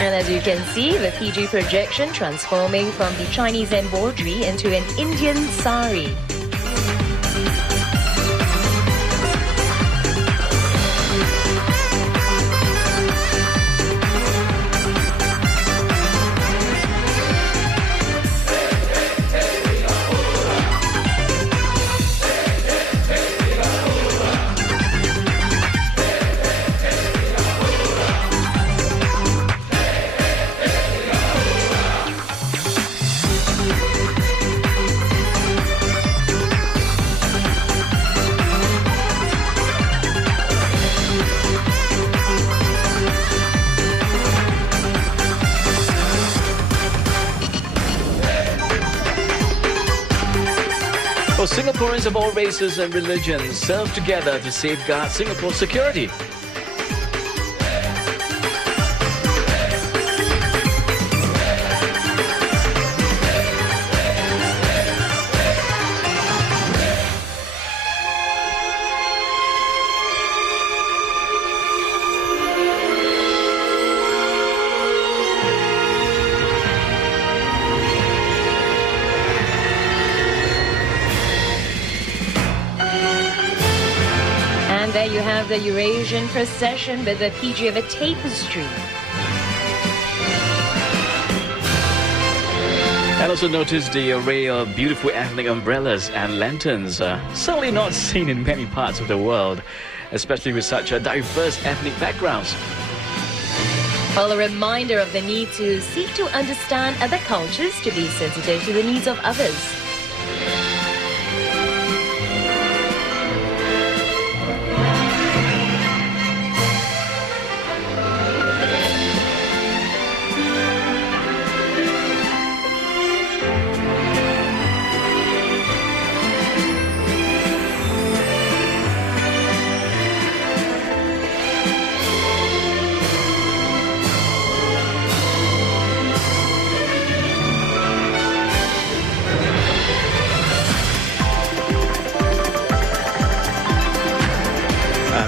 And as you can see, the PG projection transforming from the Chinese embroidery into an Indian sari. Singaporeans of all races and religions serve together to safeguard Singapore's security. There you have the Eurasian procession with the PG of a tapestry. And also notice the array of beautiful ethnic umbrellas and lanterns, certainly not seen in many parts of the world, especially with such a diverse ethnic backgrounds. Well, a reminder of the need to seek to understand other cultures, to be sensitive to the needs of others.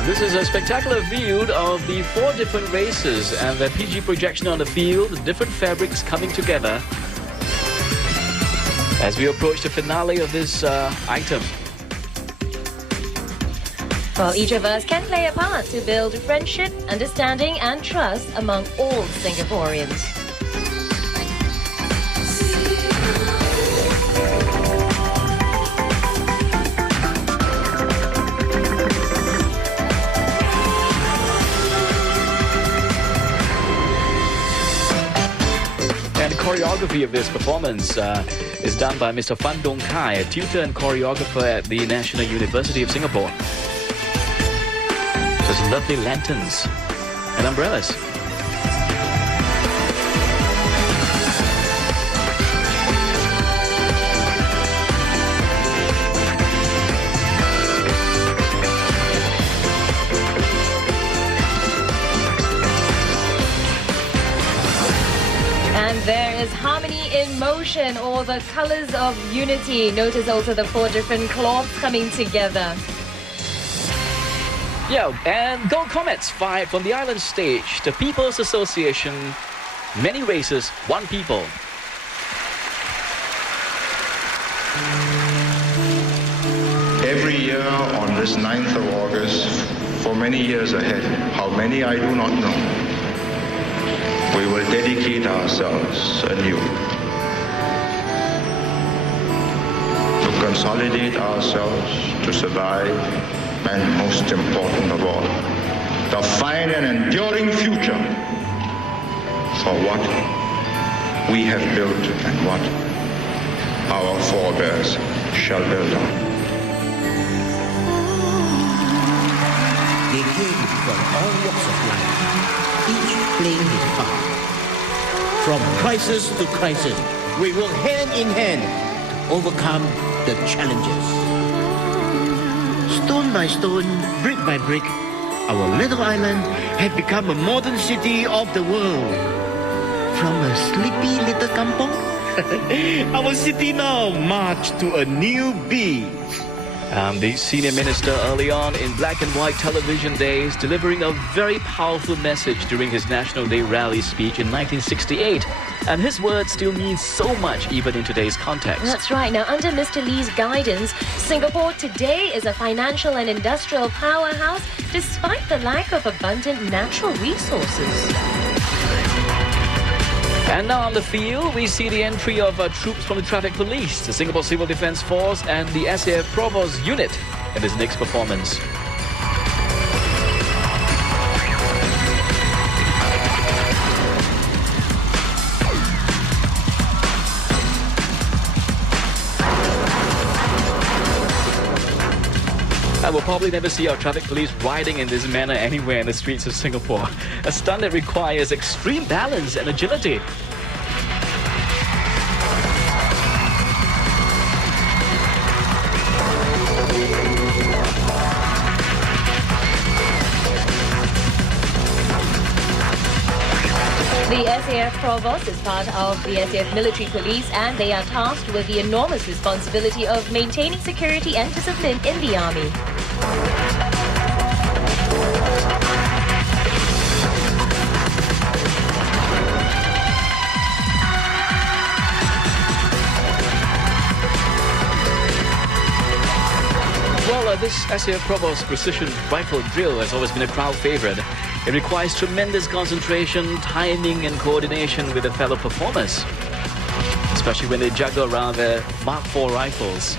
This is a spectacular view of the 4 different races and the PG projection on the field, the different fabrics coming together as we approach the finale of this item. Well, each of us can play a part to build friendship, understanding and trust among all Singaporeans. Choreography of this performance is done by Mr. Fan Dong Kai, a tutor and choreographer at the National University of Singapore. Just lovely lanterns and umbrellas. And there is harmony in motion, or the colors of unity. Notice also the 4 different cloths coming together. Yeah, and gold comets 5 from the island stage. The People's Association Many races, one people. Every year on this 9th of August, for many years ahead, how many I do not know, we will dedicate ourselves anew to consolidate ourselves to survive, and most important of all, to find an enduring future for what we have built and what our forebears shall build on. They came from all walks of life, each playing his part. From crisis to crisis, we work hand in hand to overcome the challenges. Stone by stone, brick by brick, our little island had become a modern city of the world. From a sleepy little kampong, our city now marched to a new beat. The senior minister early on in black and white television days, delivering a very powerful message during his National Day rally speech in 1968. And his words still mean so much even in today's context. That's right. Now, under Mr. Lee's guidance, Singapore today is a financial and industrial powerhouse despite the lack of abundant natural resources. And now on the field, we see the entry of troops from the Traffic Police, the Singapore Civil Defence Force and the SAF Provost Unit in this next performance. I will probably never see our traffic police riding in this manner anywhere in the streets of Singapore. A stunt that requires extreme balance and agility. The SAF Provost is part of the SAF Military Police, and they are tasked with the enormous responsibility of maintaining security and discipline in the Army. Well, this SAF Provost precision rifle drill has always been a crowd favorite. It requires tremendous concentration, timing and coordination with the fellow performers, especially when they juggle around their Mark IV rifles.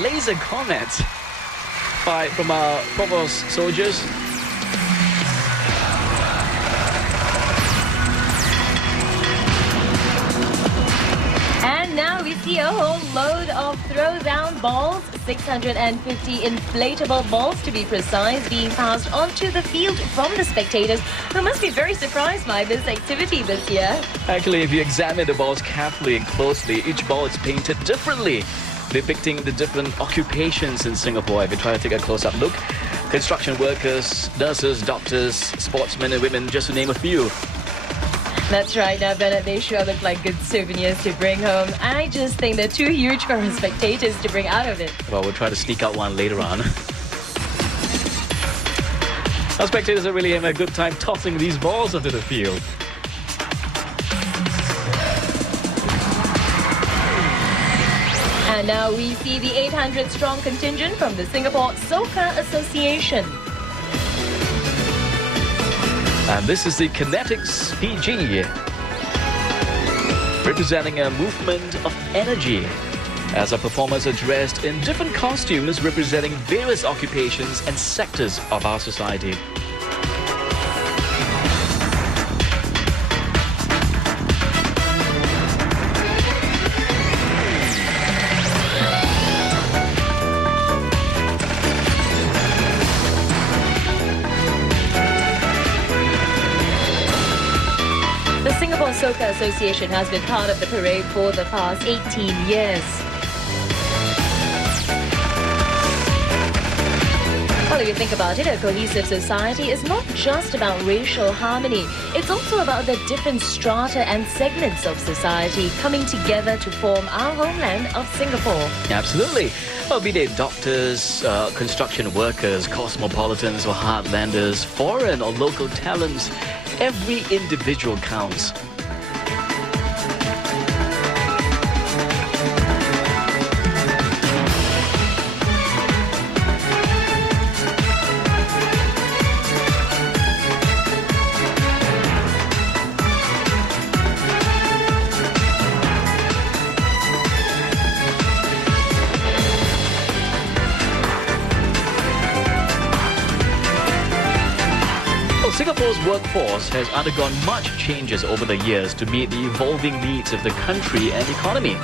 Laser comments from our Provost soldiers. And now we see a whole load of throw-down balls, 650 inflatable balls to be precise, being passed onto the field from the spectators, who must be very surprised by this activity this year. Actually, if you examine the balls carefully and closely, each ball is painted differently, depicting the different occupations in Singapore. If you try to take a close-up look, construction workers, nurses, doctors, sportsmen and women, just to name a few. That's right. Now, Bernard, they sure look like good souvenirs to bring home. I just think they're too huge for our spectators to bring out of it. Well, we'll try to sneak out one later on. Our spectators are really having a good time tossing these balls onto the field. And now we see the 800-strong contingent from the Singapore Soka Association. And this is the Kinetics PG, representing a movement of energy, as our performers are dressed in different costumes representing various occupations and sectors of our society. Soka Association has been part of the parade for the past 18 years. Well, if you think about it, a cohesive society is not just about racial harmony. It's also about the different strata and segments of society coming together to form our homeland of Singapore. Absolutely. Well, be they doctors, construction workers, cosmopolitans or heartlanders, foreign or local talents, every individual counts. Singapore's workforce has undergone much changes over the years to meet the evolving needs of the country and economy.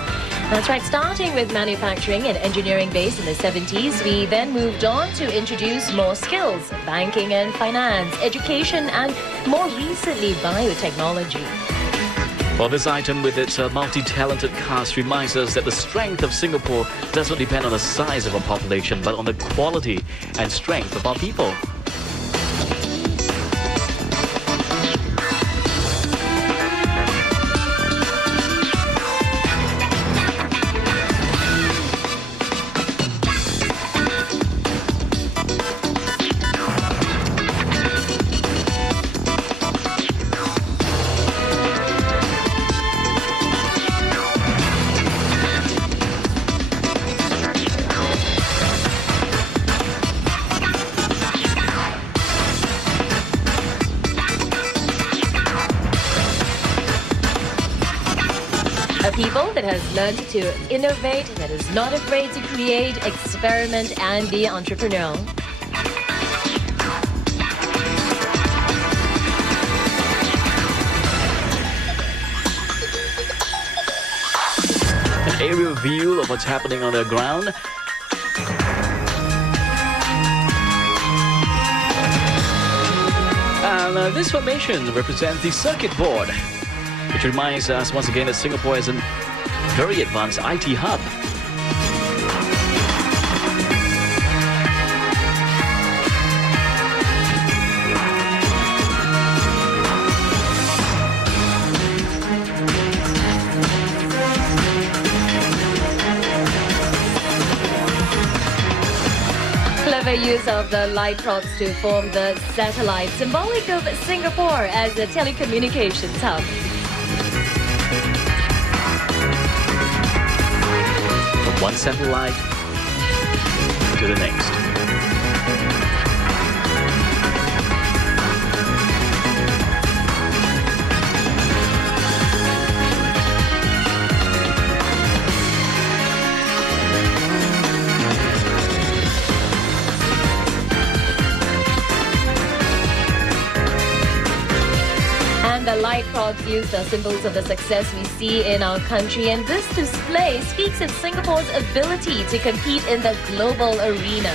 That's right. Starting with manufacturing and engineering base in the 70s, we then moved on to introduce more skills, banking and finance, education, and more recently, biotechnology. Well, this item with its multi-talented cast reminds us that the strength of Singapore does not depend on the size of our population, but on the quality and strength of our people. People that has learned to innovate, that is not afraid to create, experiment, and be entrepreneurial. An aerial view of what's happening on the ground. And this formation represents the circuit board, which reminds us once again that Singapore is a very advanced IT hub. Clever use of the light props to form the satellite, symbolic of Singapore as a telecommunications hub. One satellite to the next. The light props used are symbols of the success we see in our country, and this display speaks of Singapore's ability to compete in the global arena.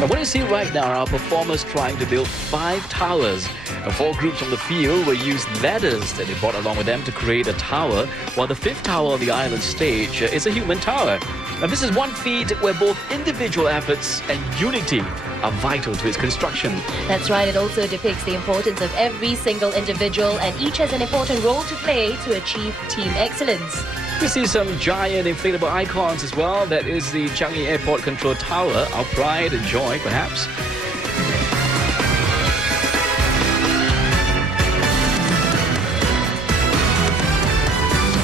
Now, what you see right now are our performers trying to build 5 towers. 4 groups from the field will use ladders that they brought along with them to create a tower, while the 5th tower on the island stage is a human tower. Now, this is one feat where both individual efforts and unity are vital to its construction. That's right. It also depicts the importance of every single individual, and each has an important role to play to achieve team excellence. We see some giant inflatable icons as well. That is the Changi Airport Control Tower, our pride and joy, perhaps.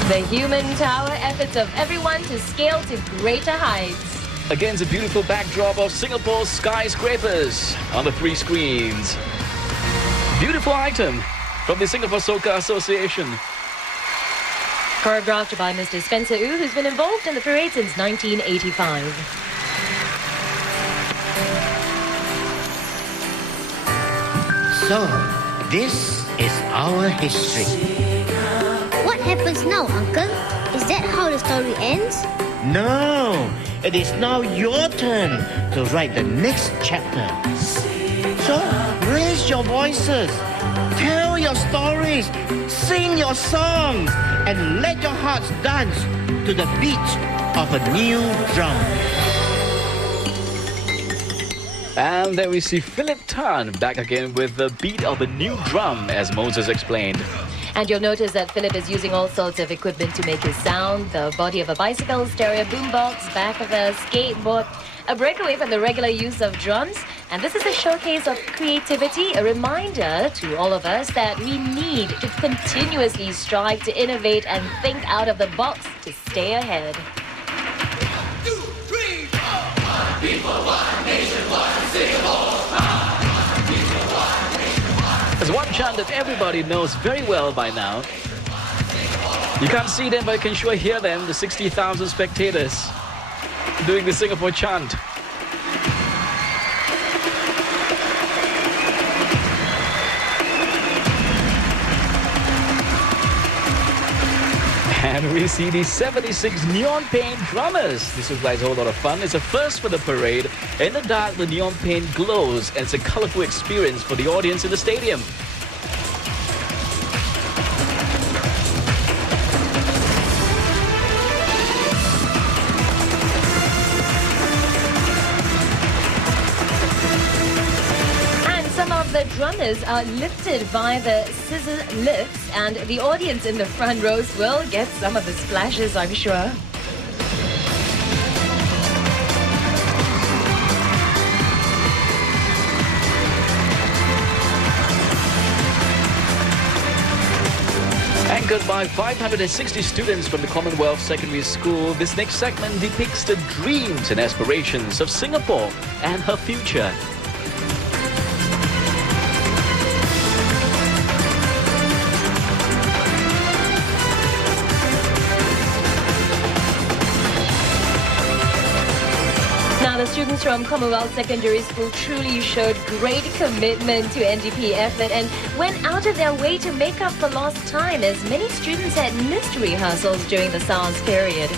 The human tower, efforts of everyone to scale to greater heights. Against a beautiful backdrop of Singapore's skyscrapers on the 3 screens. Beautiful item from the Singapore Soka Association. Choreographed by Mr. Spencer Wu, who's been involved in the parade since 1985. So, this is our history. What happens now, Uncle? Is that how the story ends? No, it is now your turn to write the next chapter. So raise your voices, tell your stories, sing your songs, and let your hearts dance to the beat of a new drum. And there we see Philip Tan back again with the beat of a new drum, as Moses explained. And you'll notice that Philip is using all sorts of equipment to make his sound. The body of a bicycle, stereo boombox, back of a skateboard. A breakaway from the regular use of drums. And this is a showcase of creativity, a reminder to all of us that we need to continuously strive to innovate and think out of the box to stay ahead. 1, 2, 3, 4. One people, one nation, one Singapore. There's one chant that everybody knows very well by now. You can't see them, but you can sure hear them, the 60,000 spectators doing the Singapore chant. And we see the 76 neon paint drummers. This looks like a whole lot of fun. It's a first for the parade. In the dark, the neon paint glows, and it's a colorful experience for the audience in the stadium. The drummers are lifted by the scissor lifts, and the audience in the front rows will get some of the splashes, I'm sure. Anchored by 560 students from the Commonwealth Secondary School, this next segment depicts the dreams and aspirations of Singapore and her future. The students from Commonwealth Secondary School truly showed great commitment to NDP effort and went out of their way to make up for lost time, as many students had missed rehearsals during the SARS period.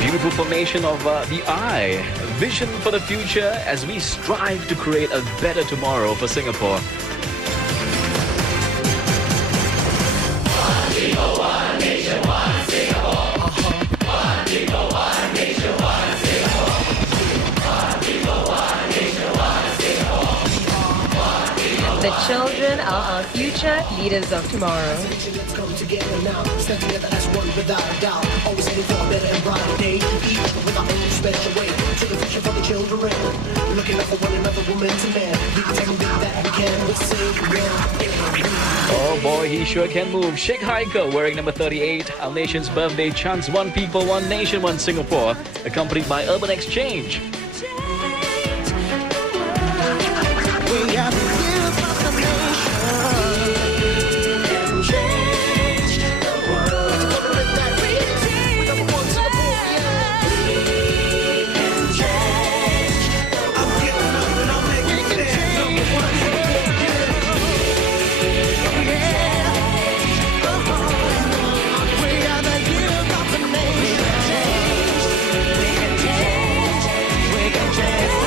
Beautiful formation of the eye, vision for the future as we strive to create a better tomorrow for Singapore. One people, one nation, one Singapore. One people, one nation, one Singapore. One people, one nation, one Singapore. The children are our future leaders of tomorrow. Let's come together now, stand together as one without a doubt. Always heading for a better and brighter day, each with our own special way. To the future for the children, looking out for one another, woman to man. We can take a bit that we can, but sing Oh boy, he sure can move. Sheikh Haikal wearing number 38. Our nation's birthday chants one people, one nation, one Singapore, accompanied by Urban Exchange. We are the youth of the nation. Change the world. That we change. We can change. I'm getting up and I'm making it. Number one. We are the youth of the nation. We can change. We can change.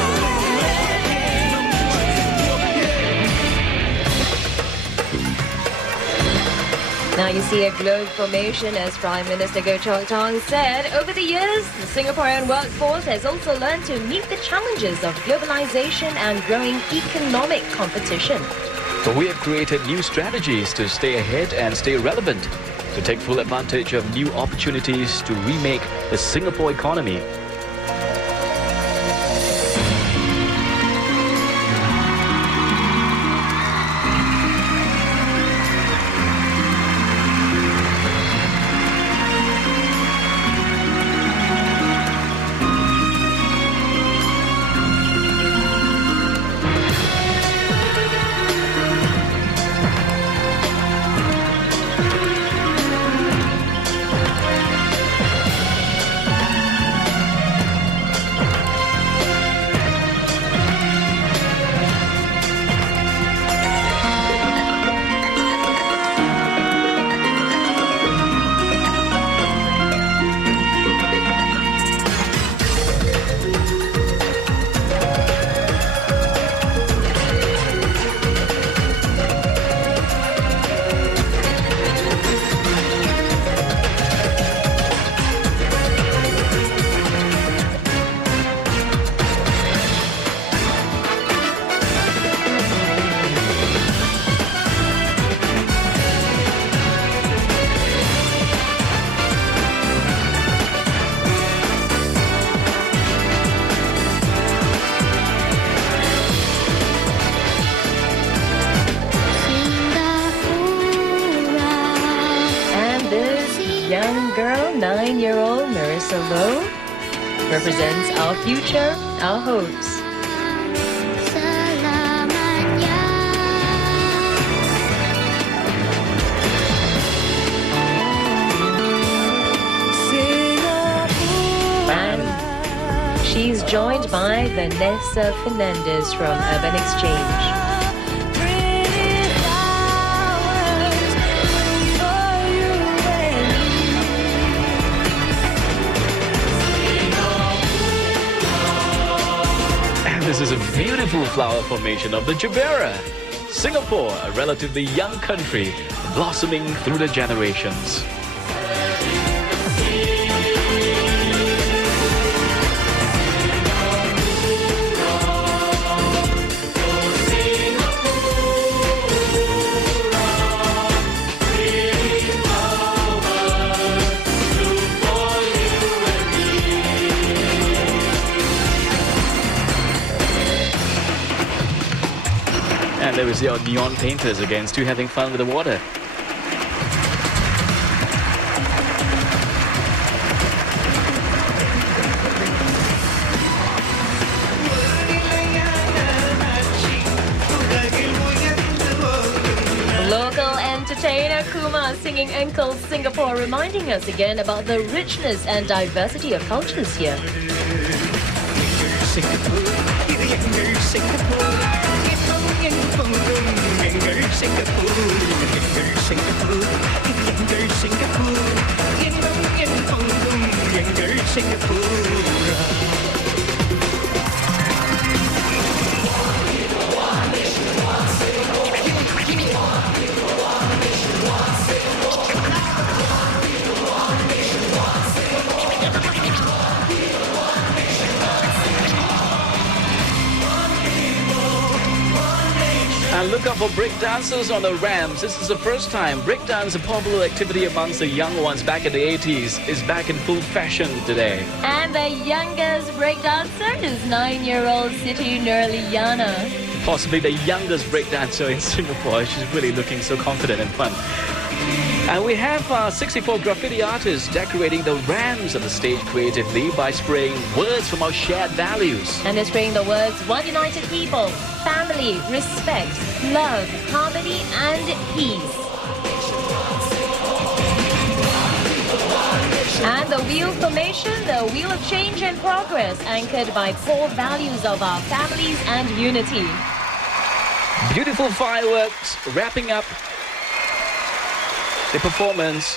Now you see a globe formation, as Prime Minister Chok Tong said. Over the years, the Singaporean workforce has also learned to meet the challenges of globalization and growing economic competition. So we have created new strategies to stay ahead and stay relevant, to take full advantage of new opportunities to remake the Singapore economy. girl, 9-year-old Marissa Lowe, represents our future, our hopes. And she's joined by Vanessa Fernandez from Urban Exchange. This is a beautiful flower formation of the Jubera. Singapore, a relatively young country, blossoming through the generations. And there is your neon painters again, still having fun with the water. Local entertainer Kuma singing Uncle Singapore, reminding us again about the richness and diversity of cultures here. And look out for break dancers on the ramps. This is the first time breakdance, a popular activity amongst the young ones back in the 80s, is back in full fashion today. And the youngest breakdancer is 9-year-old Siti Nurliana. Possibly the youngest breakdancer in Singapore. She's really looking so confident and fun. And we have 64 graffiti artists decorating the ramps of the stage creatively by spraying words from our shared values. And they're spraying the words, one united people, family, respect, love, harmony and peace. And the wheel formation, the wheel of change and progress, anchored by core values of our families and unity. Beautiful fireworks wrapping up the performance.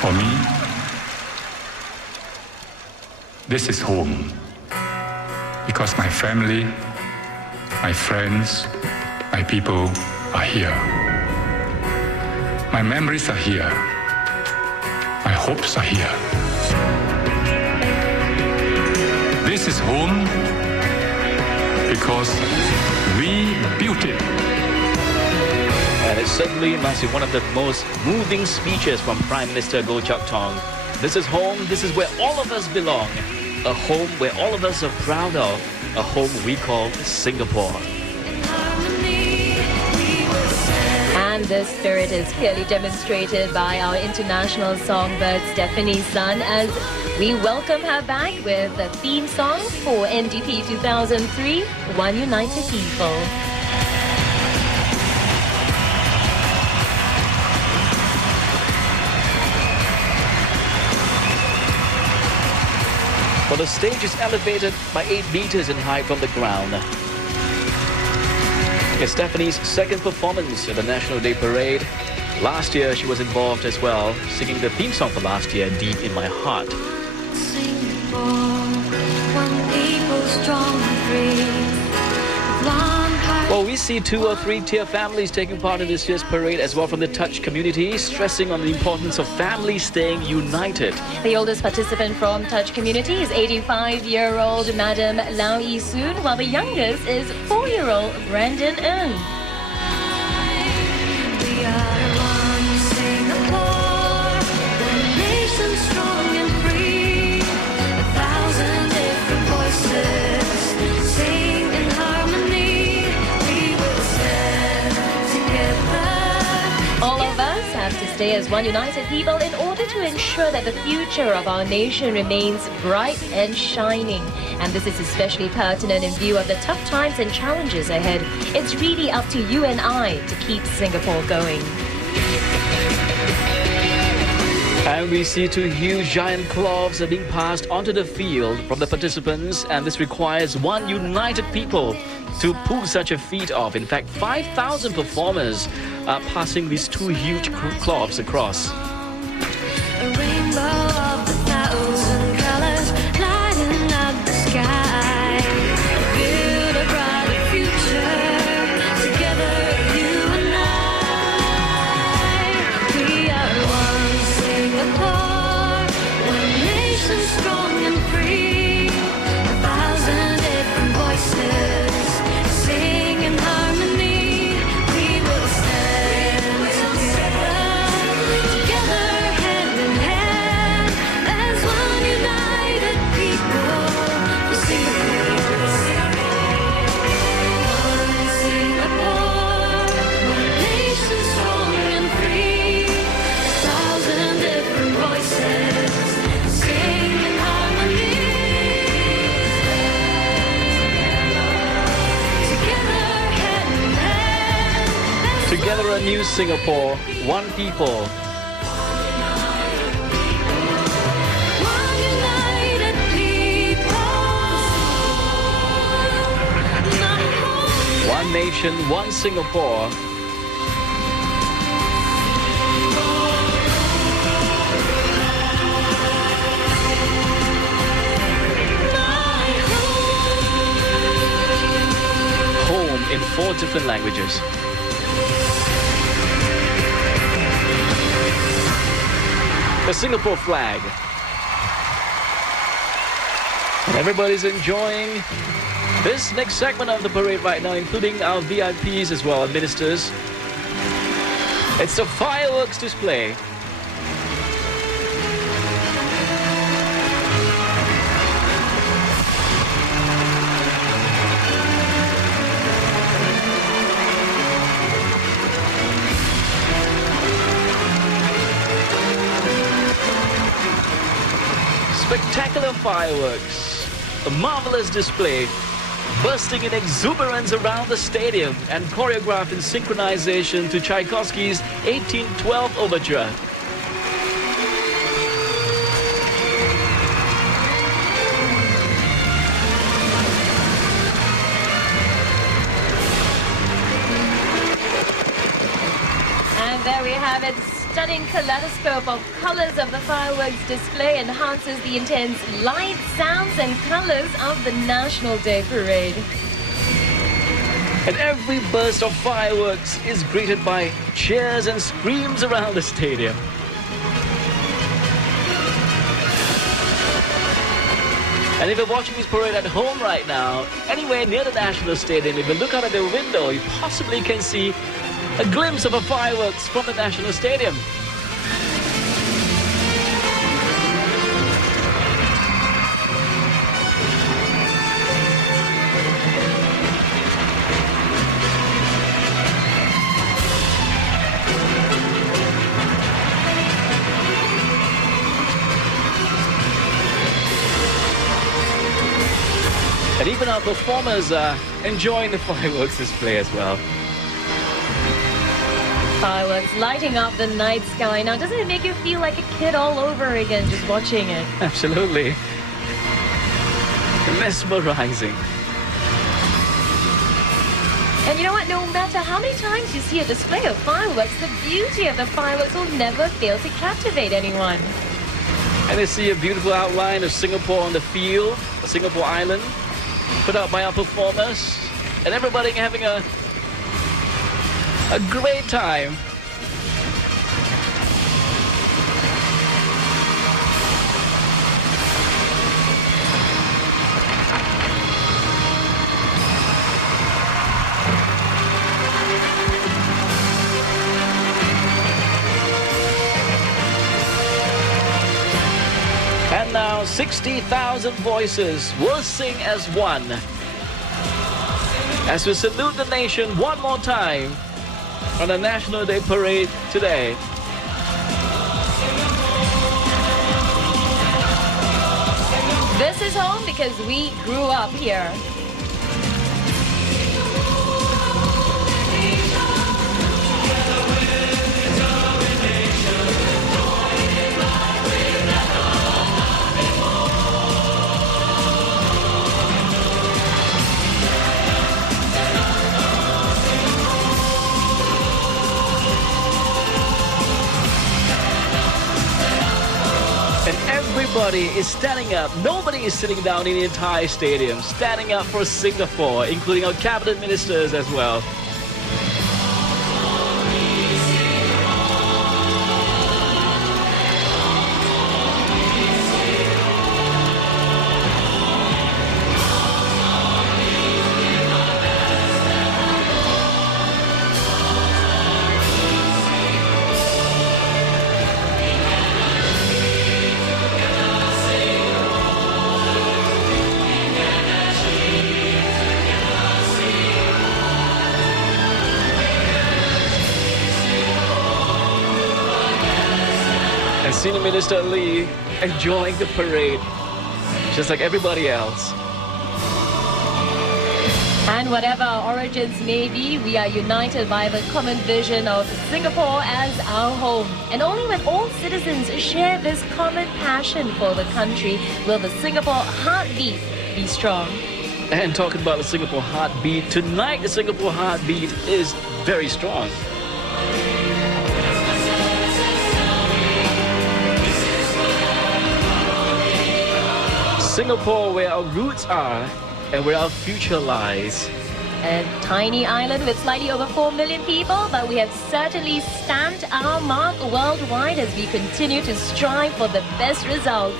For me, this is home. Because my family, my friends, my people are here. My memories are here. My hopes are here. This is home because we built it. And it certainly must be one of the most moving speeches from Prime Minister Tong. This is home, this is where all of us belong. A home where all of us are proud of. A home we call Singapore. And this spirit is clearly demonstrated by our international songbird Stefanie's son as we welcome her back with the theme song for NDP 2003, One United People. Well, the stage is elevated by 8 meters in height from the ground. It's Stefanie's second performance at the National Day Parade. Last year, she was involved as well, singing the theme song for last year, Deep in My Heart. Well, we see 2 or 3 tier families taking part in this year's parade as well from the Touch community, stressing on the importance of families staying united. The oldest participant from Touch community is 85-year-old Madam Lau Yi Soon, while the youngest is 4-year-old Brandon Ng. We are one Singapore, the nation strong and free, 1,000 different voices. stay as one united people in order to ensure that the future of our nation remains bright and shining. And this is especially pertinent in view of the tough times and challenges ahead. It's really up to you and I to keep Singapore going. And we see two huge giant cloths are being passed onto the field from the participants, and this requires one united people to pull such a feat off. In fact, 5,000 performers are passing these two huge cloths across. A rainbow of 1,000 colors lighting up the sky. Build a brighter future together, you and I. We are one Singapore, one nation strong and free. 1,000 different voices sing in harmony. We will stand together, hand in hand, as one united people for Singapore. One Singapore, one nation strong and free. 1,000 different voices sing in harmony. Together, hand in hand, as Together a new Singapore, one people. one united people. One nation, one Singapore. Home in 4 different languages. The Singapore flag. And everybody's enjoying this next segment of the parade right now, including our VIPs as well, ministers. It's the fireworks display. Spectacular fireworks, a marvelous display, bursting in exuberance around the stadium and choreographed in synchronization to Tchaikovsky's 1812 Overture. And there we have it. Stunning kaleidoscope of colors of the fireworks display enhances the intense light, sounds and colors of the National Day Parade. And every burst of fireworks is greeted by cheers and screams around the stadium. And if you're watching this parade at home right now, anywhere near the National Stadium, if you look out of the window, you possibly can see a glimpse of a fireworks from the National Stadium. And even our performers are enjoying the fireworks display as well. Fireworks lighting up the night sky. Now, doesn't it make you feel like a kid all over again just watching it? Absolutely. Mesmerizing. And you know what? No matter how many times you see a display of fireworks, the beauty of the fireworks will never fail to captivate anyone. And you see a beautiful outline of Singapore on the field, Singapore Island, put out by our performers, and everybody having a great time. And now 60,000 voices will sing as one, as we salute the nation one more time on the National Day Parade today. because we grew up here. And everybody is standing up. Nobody is sitting down in the entire stadium. Standing up for Singapore, including our cabinet ministers as well. Senior Minister Lee enjoying the parade, just like everybody else. And whatever our origins may be, we are united by the common vision of Singapore as our home. And only when all citizens share this common passion for the country will the Singapore heartbeat be strong. And talking about the Singapore heartbeat, tonight the Singapore heartbeat is very strong. Singapore, where our roots are and where our future lies. A tiny island with slightly over 4 million people, but we have certainly stamped our mark worldwide as we continue to strive for the best results.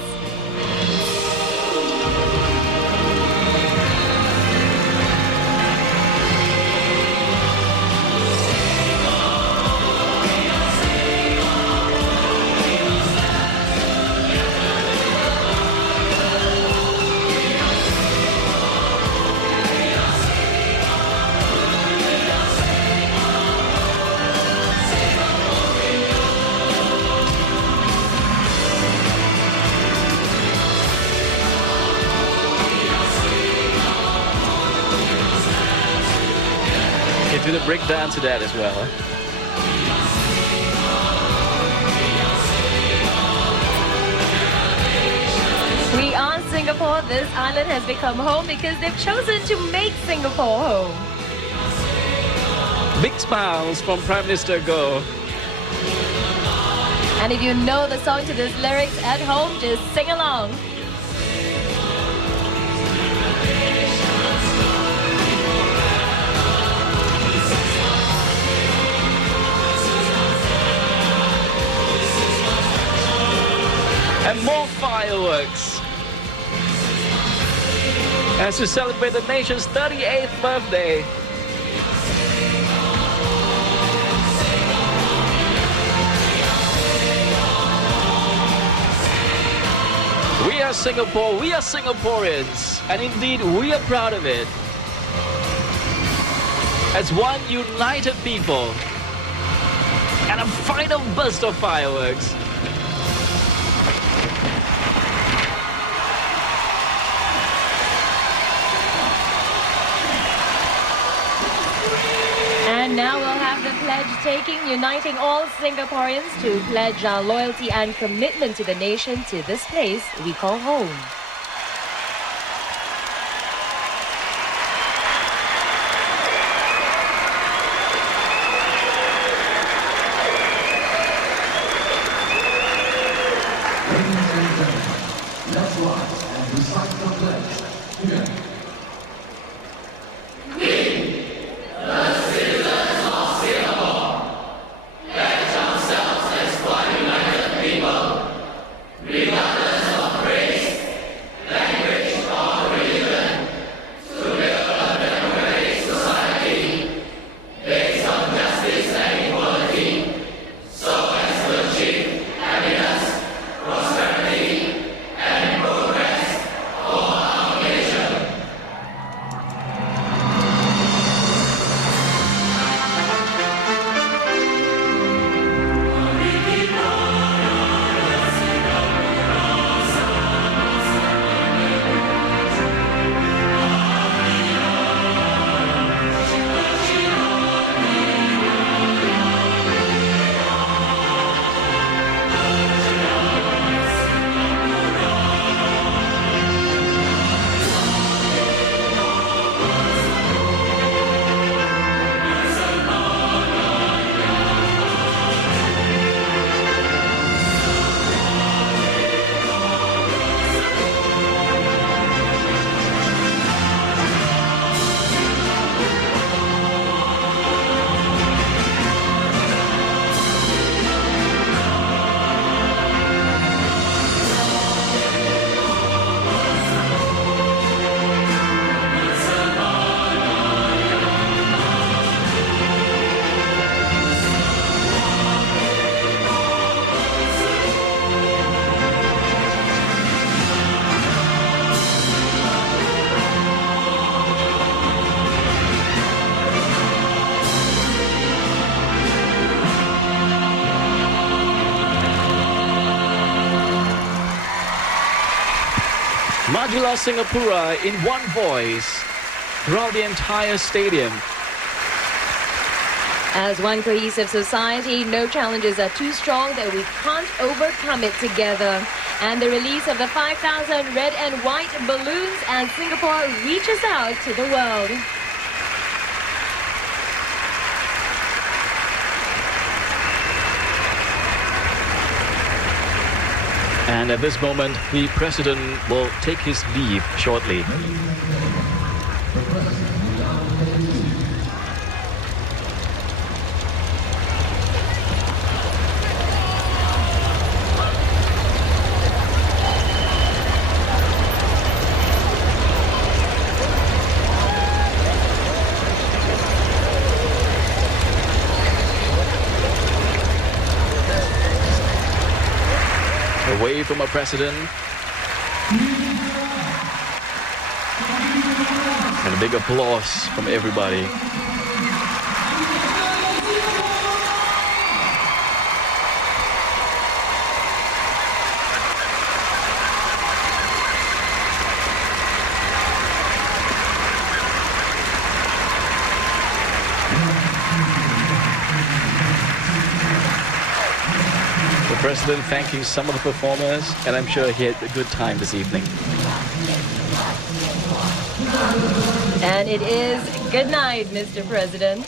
Do the breakdown to that as well. We are Singapore. This island has become home because they've chosen to make Singapore home. Big smiles from Prime Minister Goh. And if you know the song to these lyrics at home, just sing along. And more fireworks as we celebrate the nation's 38th birthday. We are Singapore, we are Singaporeans, and indeed we are proud of it. As one united people, and a final burst of fireworks. And now we'll have the pledge taking, uniting all Singaporeans to pledge our loyalty and commitment to the nation, to this place we call home. Ladies and gentlemen, let's rise and recite the pledge. Here. Majulah Singapura in one voice throughout the entire stadium. As one cohesive society, no challenges are too strong that we can't overcome it together. And the release of the 5,000 red and white balloons as Singapore reaches out to the world. And at this moment, the President will take his leave shortly. Away from our president. And a big applause from everybody. The President thanking some of the performers, and I'm sure he had a good time this evening. And it is good night, Mr. President.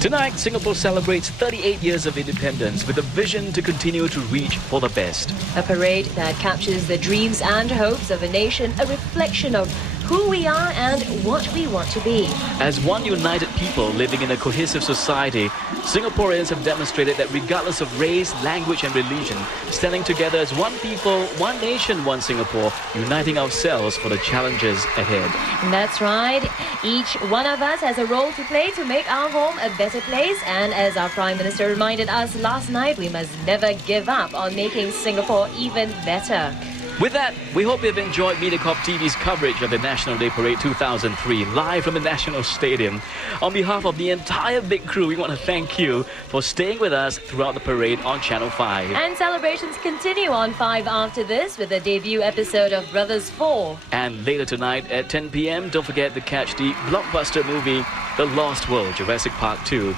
Tonight, Singapore celebrates 38 years of independence with a vision to continue to reach for the best. A parade that captures the dreams and hopes of a nation, a reflection of who we are and what we want to be. As one united people living in a cohesive society, Singaporeans have demonstrated that regardless of race, language and religion, standing together as one people, one nation, one Singapore, uniting ourselves for the challenges ahead. That's right. Each one of us has a role to play to make our home a better place. And as our Prime Minister reminded us last night, we must never give up on making Singapore even better. With that, we hope you've enjoyed MediaCorp TV's coverage of the National Day Parade 2003, live from the National Stadium. On behalf of the entire big crew, we want to thank you for staying with us throughout the parade on Channel 5. And celebrations continue on 5 after this with the debut episode of Brothers 4. And later tonight at 10 p.m, don't forget to catch the blockbuster movie The Lost World, Jurassic Park 2.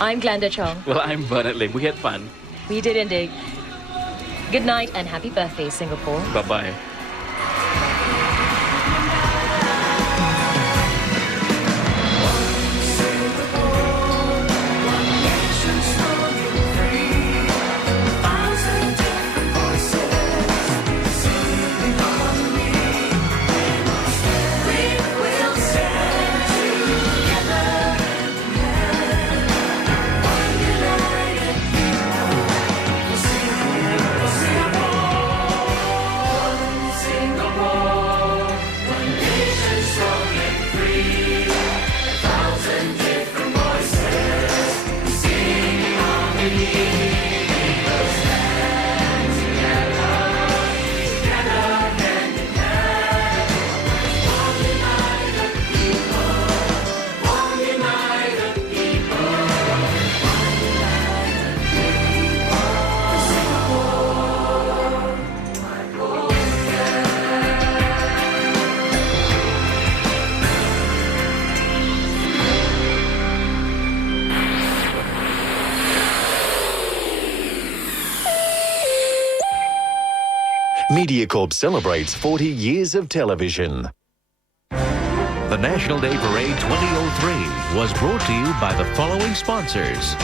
I'm Glenda Chong. Well, I'm Bernard Lim. We had fun. We did indeed. Good night and happy birthday, Singapore. Bye-bye. MediaCorp celebrates 40 years of television. The National Day Parade 2003 was brought to you by the following sponsors: